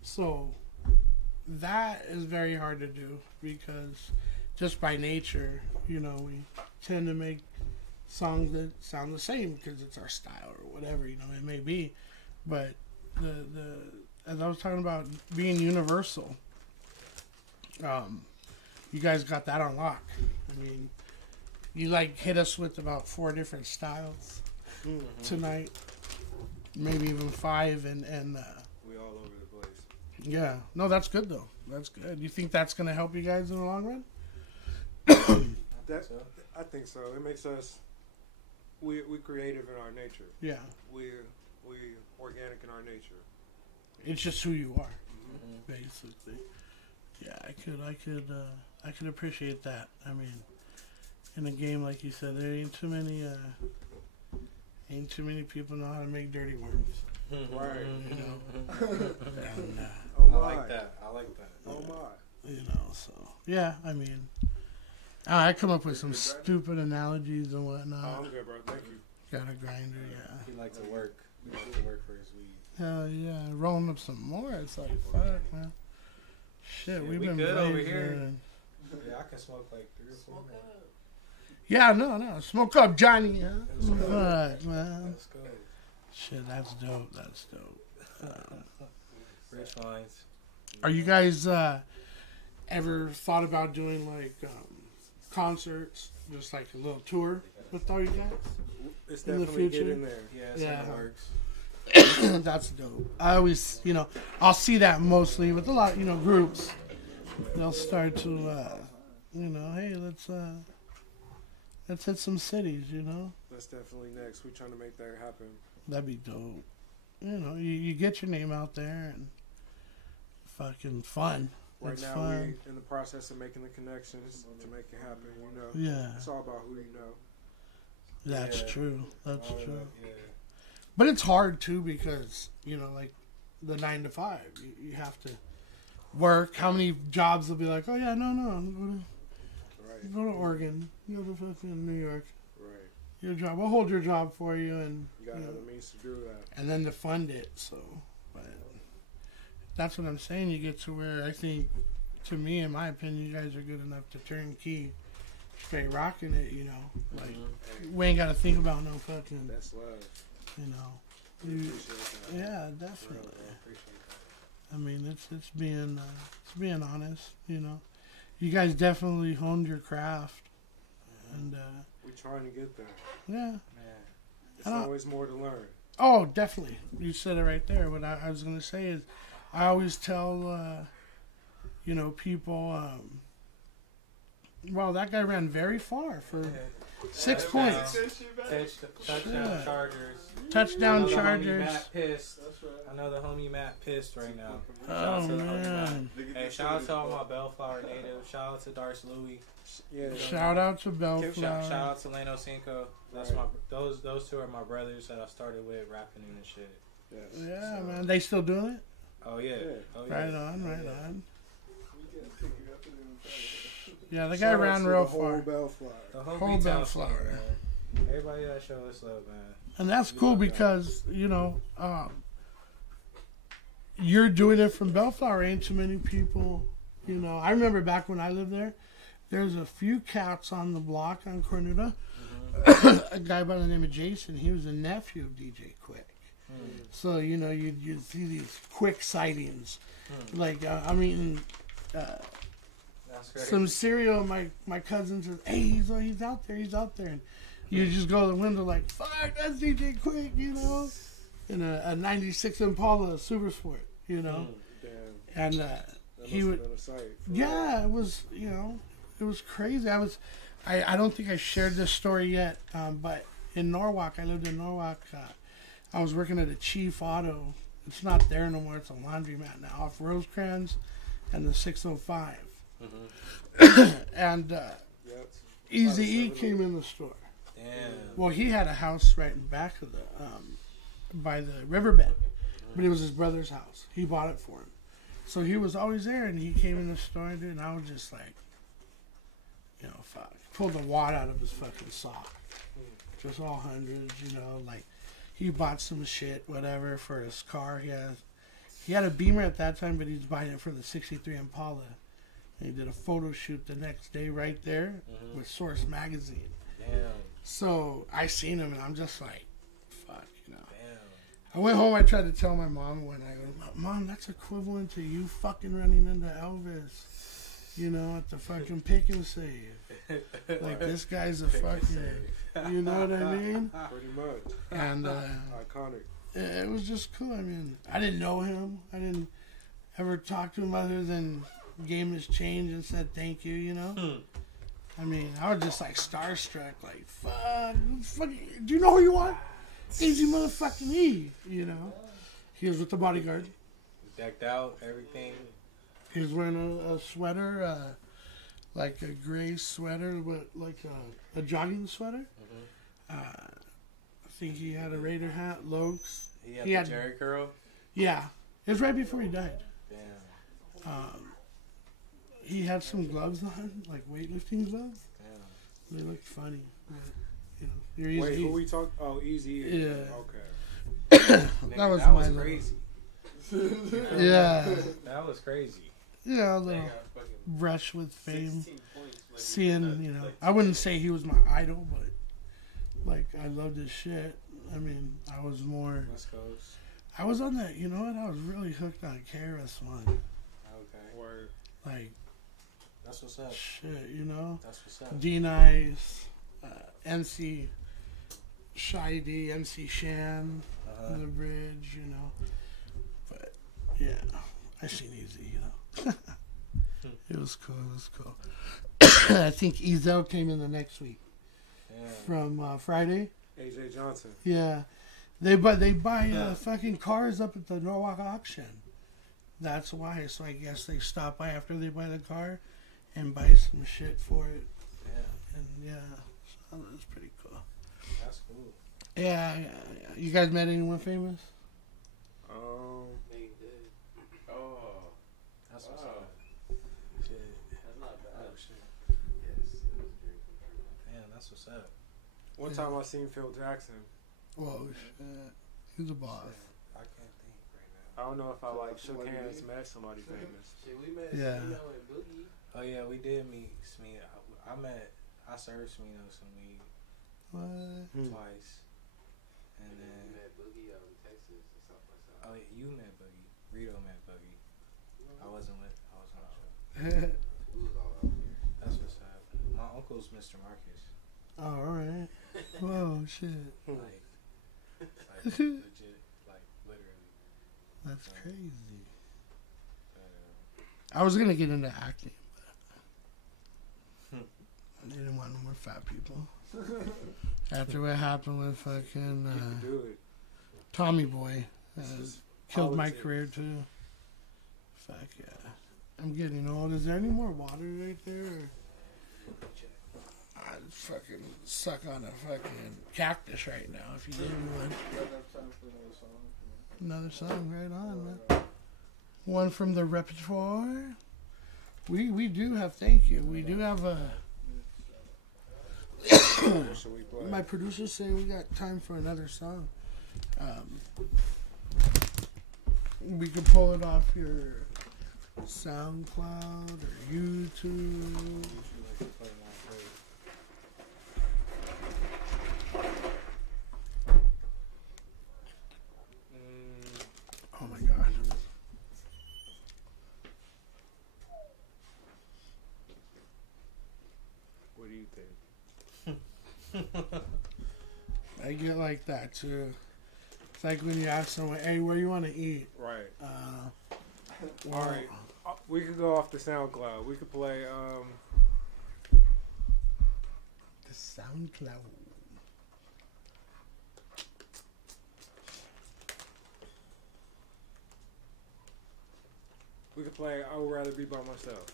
So that is very hard to do because just by nature, you know, we tend to make songs that sound the same because it's our style or whatever, you know, it may be. But the as I was talking about being universal, you guys got that on lock. I mean, you like hit us with about 4 different styles tonight, maybe even 5, and We all over the place. yeah, no, that's good though. That's good. You think that's gonna help you guys in the long run? I think so. It makes us we creative in our nature. Yeah, We organic in our nature. it's just who you are, basically. Yeah, I could appreciate that. I mean, in a game like you said, there ain't too many people know how to make dirty worms. Right. You know, and, Oh I my. like that. Oh my. you know. So yeah, I mean, I come up with some stupid analogies and whatnot. Oh, I'm good, bro. Thank you. Got a grinder, yeah. He likes to work. He likes to work for his weed. Hell yeah, rolling up some more. It's like fuck, man. Shit, we've we been good over blazing. here. Yeah, I can smoke like 3 or 4 more. Yeah, no, smoke up, Johnny. Huh? Fuck, man. Let's go. Shit, that's dope. That's dope. Rich lines. Are you guys ever thought about doing like concerts, just like a little tour with all you guys? It's In the definitely future? getting there. Yeah, Yeah. works. That's dope. I always, I'll see that mostly with a lot, groups. They'll start to, hey, let's hit some cities, That's definitely next. We're trying to make that happen. That'd be dope. You get your name out there and fucking fun. Right It's now, fun. we're in the process of making the connections to make it happen. Yeah, It's all about who you know. that's Yeah. true. That's All true. that, yeah. But it's hard too because like the 9 to 5, you have to work. How many jobs will be like, oh yeah, no, Right. go to Oregon, go to fucking New York. Right. Your job, we'll hold your job for you, and You gotta have the means to do that. and then to fund it. So, but that's what I'm saying. You get to where I think, to me, in my opinion, you guys are good enough to turnkey, straight rocking it. You know, like we ain't got to think about no fucking. That's love. You know. Yeah, definitely. I mean, it's being honest. You know, you guys definitely honed your craft, and we're trying to get there. Yeah. There's always more to learn. Oh, definitely. You said it right there. What I was going to say is, I always tell, you know, people, well, that guy ran very far for 6 points. Touchdown Chargers. Touchdown Chargers. Matt pissed. I know the homie Matt pissed right now. Oh, man. Hey, shout out to all my Bellflower natives. Shout out to Darce Louie. Yeah. Shout out to Bellflower. Shout out to Leno Cinco. That's those two are my brothers that I started with rapping and shit. Yes. Yeah, man. They still doing it? Oh yeah. Oh, yeah. Right on. Yeah, the guy ran real far. The whole Bellflower. Everybody that show us love, man. And that's cool because, you know, you're doing it from Bellflower. Ain't too many people, you know. I remember back when I lived there, there's a few cats on the block on Cornuda. A guy by the name of Jason, he was a nephew of DJ Quick. So, you know, you'd see these Quick sightings. Like, I'm eating some cereal, my cousin says, hey, he's out there. And you just go to the window like, fuck, that's DJ Quick, you know? In a 96 Impala Super Sport, you know? And he would, yeah, it was, you know, it was crazy. I don't think I shared this story yet, but in Norwalk, I lived in Norwalk. I was working at a Chief Auto. It's not there no more. It's a laundromat now off Rosecrans and the 605. And Eazy-E came in the store. Damn. Well, he had a house right in back of the by the riverbed, but it was his brother's house. He bought it for him, so he was always there. And he came in the store, dude, and I was just like, you know, fuck. Pulled the wad out of his fucking sock. Just all hundreds, you know, like he bought some shit, whatever, for his car. He had a Beamer at that time, but he's buying it for the 63 Impala. And he did a photo shoot the next day right there with Source Magazine. Damn. So I seen him and I'm just like, fuck, you know. Damn. I went home, I tried to tell my mom when I go, Mom, that's equivalent to you fucking running into Elvis. You know, at the fucking Pick and Save. Like, this guy's a fucking, you know what I mean? Pretty much. And, iconic. It was just cool. I mean, I didn't know him. I didn't ever talk to him other than gave him his change and said thank you, you know? I mean, I was just, like, starstruck. Like, fuck, do you know who you are? Easy motherfucking E, you know? He was with the bodyguard. Decked out, everything. He was wearing a sweater, like a gray sweater with like a jogging sweater. I think he had a Raider hat, Lokes. He had the Jerry curl? Yeah. It was right before he died. Damn. He had some gloves on, like weightlifting gloves. Damn. They looked funny. You know, wait, who we talk? Oh, Easy. Yeah. Okay. That was crazy. Yeah. That was crazy. Yeah, a little brush with fame. Seeing, you know, I wouldn't say he was my idol, but like I loved his shit. I mean, I was more. West Coast. I was on that. You know what? I was really hooked on KRS-One. Okay. Word. Like. That's what's up. Shit, you know. That's what's up. D-Nice, MC Shy D, MC Shan, on the bridge, you know. But yeah, I seen Easy, you know. It was cool. I think Ezel came in the next week from Friday. AJ Johnson. Yeah, they buy fucking cars up at the Norwalk auction. That's why. So I guess they stop by after they buy the car and buy some shit for it. Yeah. And so that's pretty cool. That's cool. Yeah. You guys met anyone famous? They did. Oh, that's what's up. Shit. That's not bad. Oh, shit. Yes, it was very true. Man, that's what's up. One time I seen Phil Jackson. Whoa, shit. He's a boss. I can't think right now. I don't know if I like shook hands, met somebody famous. Shit, we met Yeah. Smino and Boogie. Oh yeah, we did meet Smino. I served Smino some weed What? twice, and We then met Boogie out in Texas or something like that. oh yeah, you met Boogie. Rito met Boogie. I wasn't with. I was on show. We was all out here. That's what's up. My uncle's Mr. Marcus. Oh, all right. Whoa, shit. Like legit, like literally. That's crazy. But, I was gonna get into acting, but I didn't want no more fat people. After what happened with fucking You can do it. Tommy Boy, killed my politics. career too. Fuck yeah. I'm getting old. Is there any more water right there? Or? I'd fucking suck on a fucking cactus right now if you gave me one. Another song, right on, man. One from the repertoire. We do have, thank you. We do have a. What should we play? My producer's saying we got time for another song. We could pull it off your SoundCloud or YouTube. Oh my god. What do you think? I get like that too. It's like when you ask someone, hey, where you want to eat? Right. Well, All right. We could go off the SoundCloud. We could play. The SoundCloud. We could play. I would rather be by myself.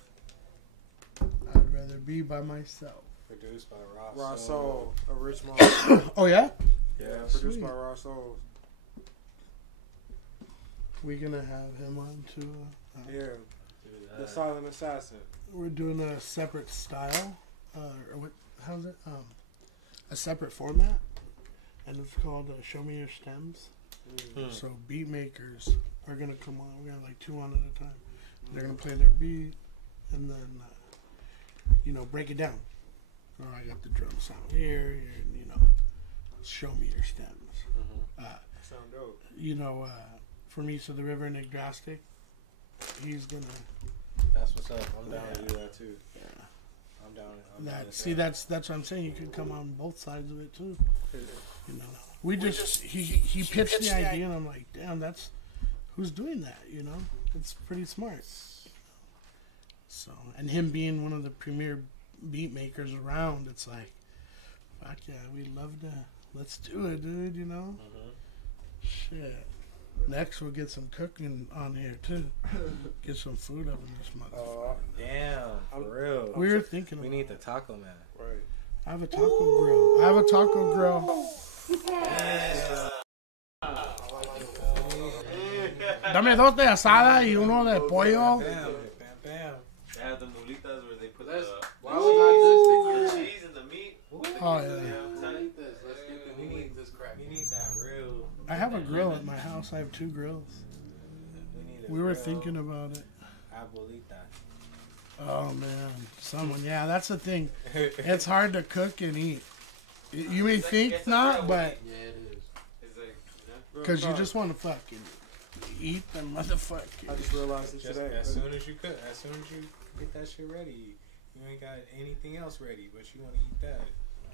I'd rather be by myself. Produced by Ross. Raw Soul, a rich mom. Oh yeah? Yeah, Yeah, produced sweet. by Raw Soul. We're gonna have him on too. Yeah, the Silent Assassin. We're doing a separate style, or what? How's it? A separate format, and it's called "Show Me Your Stems." So beat makers are gonna come on. We got like 2 on at a time. They're gonna play their beat, and then break it down. So I got the drum sound here, and show me your stems. Sound dope. From East of the River, Nick Drastic, he's gonna. That's what's up. I'm down to do that too. Yeah. I'm down. Down See, to that's what I'm saying. You could come on both sides of it too. We just he pitched the idea, and I'm like, damn, that's who's doing that. It's pretty smart. So, and him being one of the premier beat makers around, it's like, fuck yeah, we'd love to. Let's do it, dude. Shit. Next, we'll get some cooking on here too. Get some food up in this motherfucker. Damn, for real. We were thinking We about need the taco man. Right. I have a taco grill. Dame 2 de asada y 1 de pollo. Bam, bam, bam. They have the mulitas where they put the Why would I just think cheese and the meat. Oh yeah. We need this crap. We need that real. I have a grill at my house. I have 2 grills. We were thinking about it. Abuelita. Oh man, yeah, that's the thing. It's hard to cook and eat. You may think not, but Yeah, it is. It's like, because you just want to fucking eat the motherfucker. I just realized it today. As soon as you get that shit ready, you ain't got anything else ready, but you want to eat that.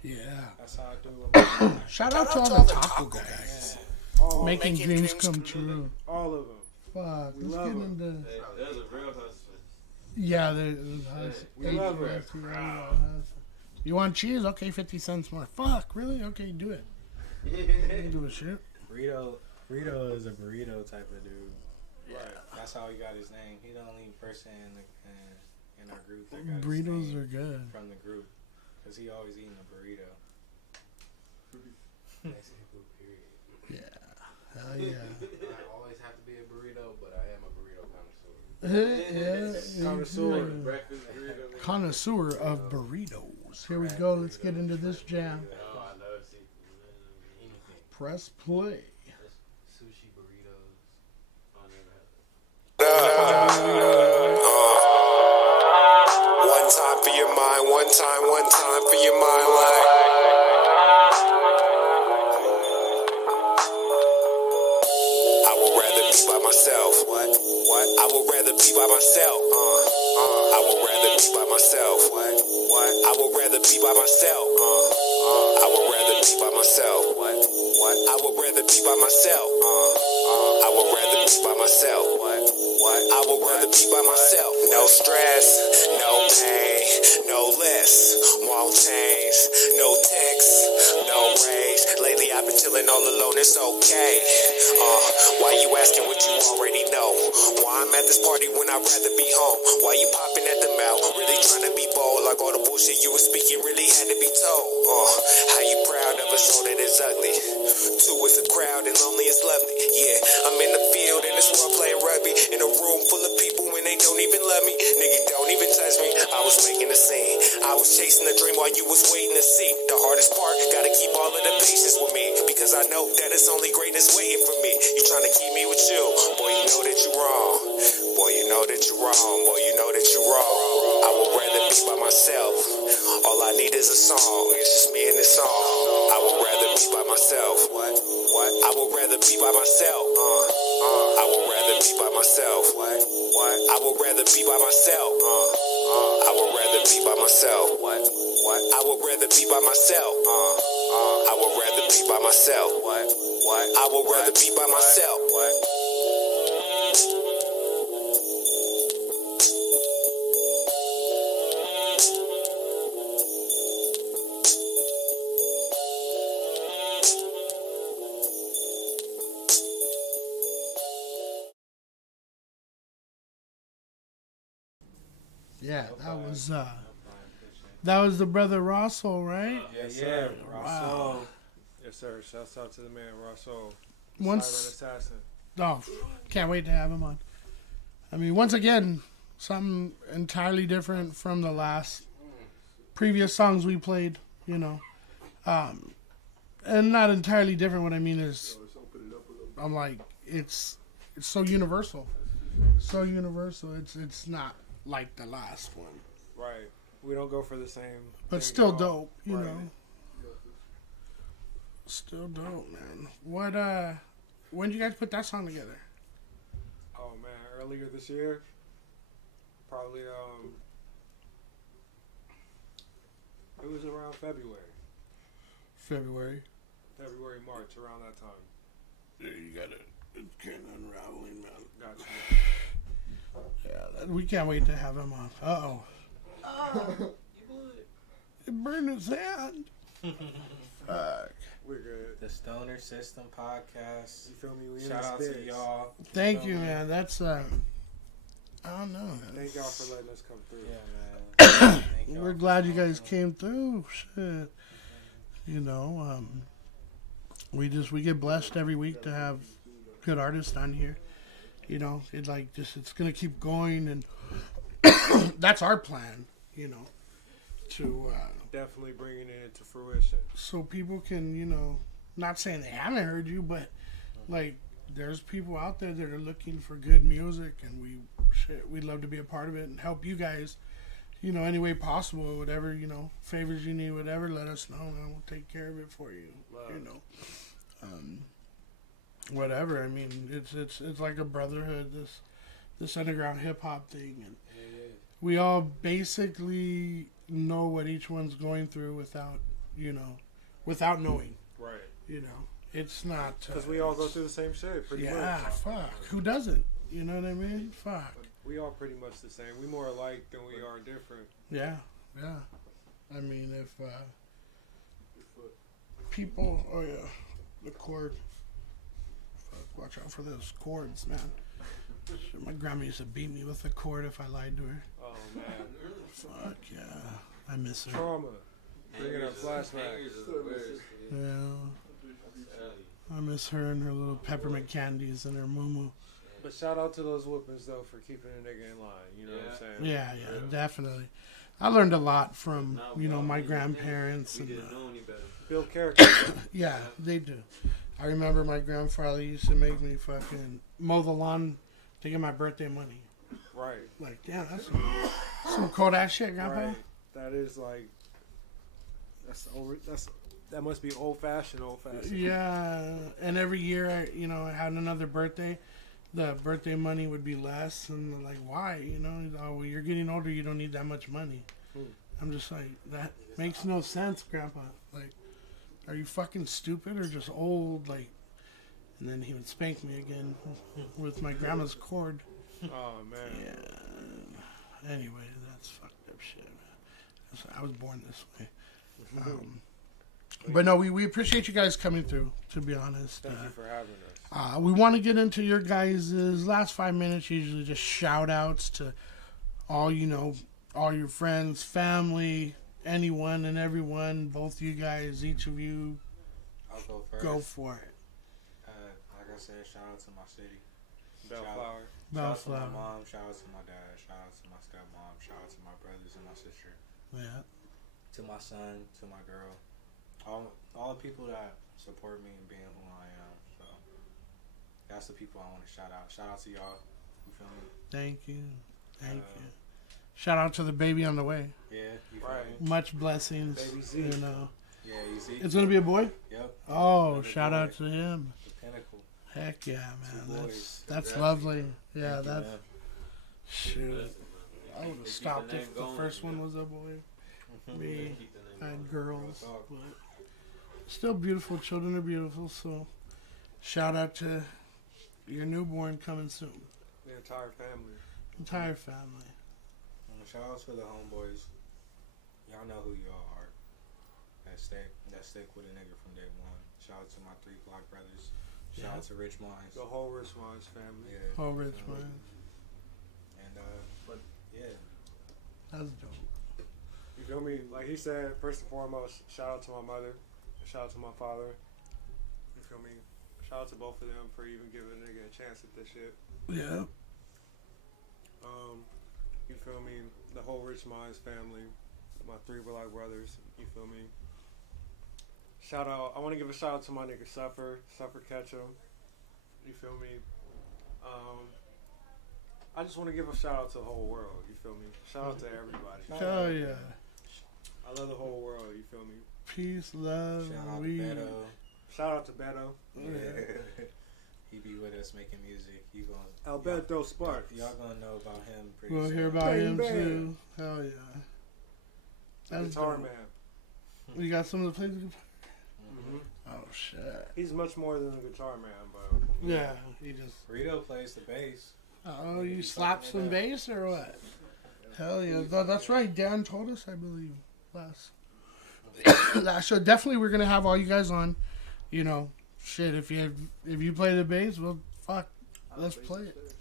Yeah. That's how I do it. Shout out to all the taco guys. All, Making dreams come true. all of them. Fuck, We let's love get 'em. into. there's a real hustler. Yeah, We love it. You want cheese? Okay, 50 cents more. Fuck, really? Okay, do it. I don't give a shit. Burrito is a burrito type of dude. Right. That's how he got his name. He the only person in our group that got his Burritos name are good. from the group. Because he always eating a burrito. Yeah. Hell yeah. I always have to be a burrito, but I am a burrito connoisseur. Connoisseur. Breakfast burrito. Connoisseur of burritos. Here we go. Let's get into this jam. Oh, I love seafood. Anything. Press play. Sushi, burritos. On it in your mind like. I would rather be by myself. What? I would rather be by myself. I would rather be by myself. What? I would rather be by myself. I would rather be by myself. What? I would rather be by myself. I would rather be by myself. What? I would rather be by myself. No stress, no pain, no less. Won't change, no text, no rage. Lately I've been chilling all alone, it's okay. Why you asking what you already know? Why I'm at this party when I'd rather be home? Why you popping at the mouth? Really trying to be bold, like all the bullshit you were speaking really had to be told. How you proud of a soul that is ugly? Two is a crowd and lonely is lovely. Yeah, I'm in the field in this world playing rugby, in a room full of people when they don't even love me. Nigga, don't even touch me. I was making a scene. I was chasing a dream while you was waiting to see. The hardest part, gotta keep all of the patience with me, because I know that it's only greatness waiting for me. You trying to keep me with you, boy, you know that you're wrong. Boy, you know that you're wrong. Boy, you know that you're wrong. I would rather be by myself. All I need is a song. It's just me and this song. I would rather be by myself. What? I would rather be by myself. I would rather be by myself. What? I would rather be by myself. I would rather be by myself. What? I would rather be by myself. I would rather be by myself. What? I would rather be by myself. What? Yeah, that was the brother Russell, right? Yeah, Wow. Russell. Yes, sir. Shouts out to the man, Russell. Once, Silent Assassin. oh, can't wait to have him on. I mean, once again, something entirely different from the last previous songs we played, you know. And not entirely different. What I mean is, I'm like, it's so universal. So universal. It's not like the last one. Right. We don't go for the same. But thing still at all. dope, you Right. know. Still dope, man. What, when did you guys put that song together? Oh man, earlier this year, probably it was around February, March, around that time. Yeah, you got it. It's kind of unraveling, man. Gotcha. Yeah, we can't wait to have him on. Uh-oh. It burned his hand. Fuck. We're good. The Stoner System Podcast. You feel me? We in Shout this out to biz. y'all. Thank you, man. That's, I don't know. Thank y'all for letting us come through. Yeah, man. Thank y'all We're for glad you coming guys on. came through. Shit. You know, we get blessed every week to have good artists on here. You know, it's gonna keep going, and that's our plan. You know, to Definitely bringing it into fruition. so people can, you know, not saying they haven't heard you, but like there's people out there that are looking for good music, and we'd love to be a part of it and help you guys. You know, any way possible, whatever, you know, favors you need, whatever, let us know, and we'll take care of it for you. Love. You know, whatever. I mean, it's like a brotherhood. This underground hip hop thing, and we all basically know what each one's going through without knowing. Right. You know, it's not Because we all go through the same shit, pretty yeah, much. fuck. Who doesn't? You know what I mean? Fuck. We all pretty much the same. We more alike than we are different. Yeah, yeah. I mean, if people, oh yeah, the cord. Fuck, watch out for those cords, man. Shit, my grandma used to beat me with a cord if I lied to her. Oh man, Fuck yeah, I miss her. trauma. Bringing up flashbacks. Yeah, I miss her and her little peppermint candies and her moo. But shout out to those whoopings though for keeping a nigga in line. You know what I'm saying? Yeah, definitely. I learned a lot from my grandparents and. Build character. Yeah, they do. I remember my grandfather used to make me fucking mow the lawn to get my birthday money. Right. Like, yeah, that's some cold ass shit, grandpa. Right. That is like That must be old fashioned. Yeah, and every year, I had another birthday. The birthday money would be less, and I'm like, why? Oh, well, you're getting older. You don't need that much money. I'm just like, that makes no sense, Grandpa. Like, are you fucking stupid or just old? Like, and then he would spank me again with my grandma's cord. Oh man. Yeah. Anyway, that's fucked up shit. I was born this way. But no, we appreciate you guys coming through, to be honest. Thank you for having us. We want to get into your guys' last 5 minutes, usually just shout outs to all your friends, family, anyone and everyone, both you guys, each of you. I'll go first. Go for it. Like I said, shout out to my city. Bellflower. Shout out to my mom, shout out to my dad, shout out to my stepmom, shout out to my brothers and my sister. Yeah. To my son, to my girl. All the people that support me and being who I am. So that's the people I want to shout out. Shout out to y'all. You feel me? Thank you. Thank you. Shout out to the baby on the way. Yeah, you right. Much blessings. Baby Z. Yeah, you see. It's gonna be a boy? Yep. Oh, Another shout boy. out to him. The pinnacle. Heck yeah, man. 2 boys. That's lovely. Yeah, Thank you, that's man. shoot. I would have stopped if the first one was a boy. Me, I had girls, but still beautiful. Children are beautiful. So, shout out to your newborn coming soon. The entire family. Entire family. Shout out to the homeboys. Y'all know who y'all are. That stick with a nigga from day one. Shout out to my 3 block brothers. Shout out to Rich Minds. The whole Rich Minds family. Yeah. Oh, Rich Minds. And but yeah. That's dope. You feel me? Like he said, first and foremost, shout out to my mother. Shout out to my father. You feel me? Shout out to both of them for even giving a nigga a chance at this shit. Yeah. You feel me? The whole Rich Minds family, my 3 block brothers. You feel me? Shout out. I want to give a shout out to my nigga Suffer Ketchum. You feel me? I just want to give a shout out to the whole world. You feel me? Shout out to everybody. Hell yeah. I love the whole world. You feel me? Peace, love, Shout out weed. to Beto. Shout out to Beto. Yeah. He be with us making music. You gonna Alberto Sparks. Y'all gonna know about him pretty We'll soon. hear about him Bang, bang. too. Hell yeah. That's Guitar dope. man. You got someone to play the guitar? Mm-hmm. Oh shit. He's much more than a guitar man, but Yeah, he just. Rito plays the bass. Oh, you slap some bass or what? Hell yeah. That's right. Dan told us, I believe, last show. Definitely, we're gonna have all you guys on. Shit. If you play the bass, well, fuck, let's play it.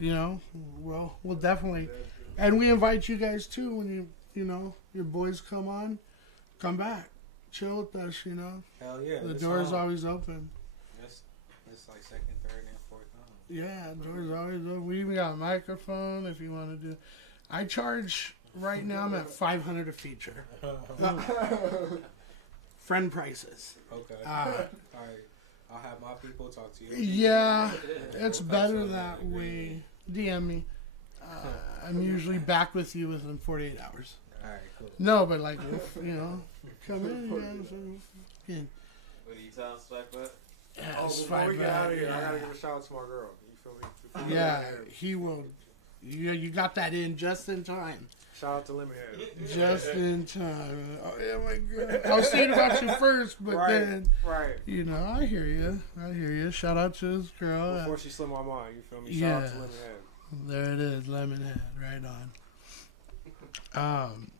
We'll definitely, and we invite you guys too when your boys come on, come back, chill with us. Hell yeah. The door's always open. It's like second, third, and fourth time. Yeah, door's always open. We even got a microphone if you want to do. I charge right now. I'm at $500 a feature. Friend prices. Okay. All right. I'll have my people talk to you. Yeah, it's better that way. DM me. I'm usually back with you within 48 hours. All right, cool. No, but come in. What do you tell him, swipe up? Yeah, before we get out of here, I gotta give a shout out to my girl. You feel me? Yeah, he will. You got that in just in time. Shout out to Lemonhead. Just in time. Oh yeah, my God. I was thinking about you first, but then I hear you. Shout out to his girl. Before she slipped my mind, you feel me? Shout out to Lemonhead. There it is, Lemonhead, right on.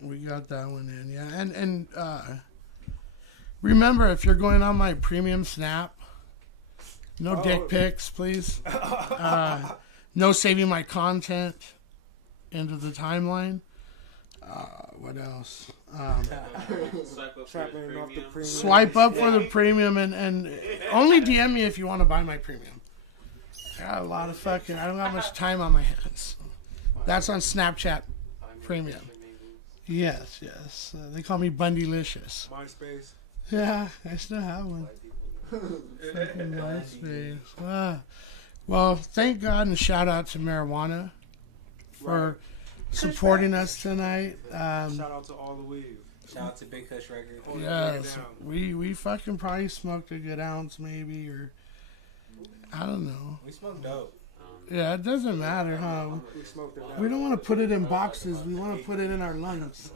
We got that one in, yeah. And remember, if you're going on my premium Snap, no dick pics, please. No saving my content into the timeline. What else? Swipe up for the premium and only DM me if you want to buy my premium. I got a lot of I don't got much time on my hands. That's on Snapchat premium. Yes. They call me Bundylicious. MySpace. Yeah, I still have one. Fucking MySpace. Well, thank God and shout out to Marijuana for supporting us tonight. Shout out to all the weed. Shout out to Big Kush Records. Yes, we fucking probably smoked a good ounce, maybe, or I don't know. We smoked dope. Yeah, it doesn't matter, huh? We don't want to put it in boxes. We want to put it in our lungs.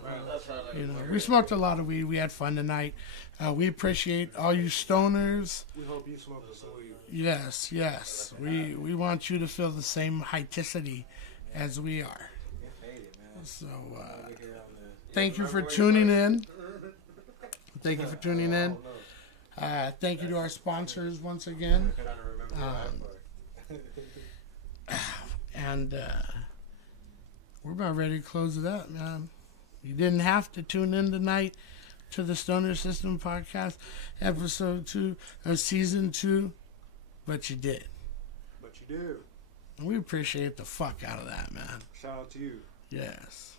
You know, we smoked a lot of weed. We had fun tonight. We appreciate all you stoners. We hope you smoke some weed. Yes, yes. We want you to feel the same heighticity as we are. So, thank you for tuning in. Thank you for tuning in. Thank you to our sponsors once again. And we're about ready to close it up, man. You didn't have to tune in tonight to the Stoner System Podcast, episode 2 of season 2, but you did. But you did. And we appreciate the fuck out of that, man. Shout out to you. Yes.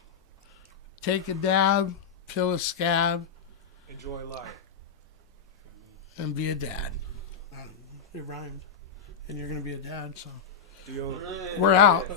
Take a dab, peel a scab. Enjoy life. And be a dad. It rhymed. And you're going to be a dad, so. We're out.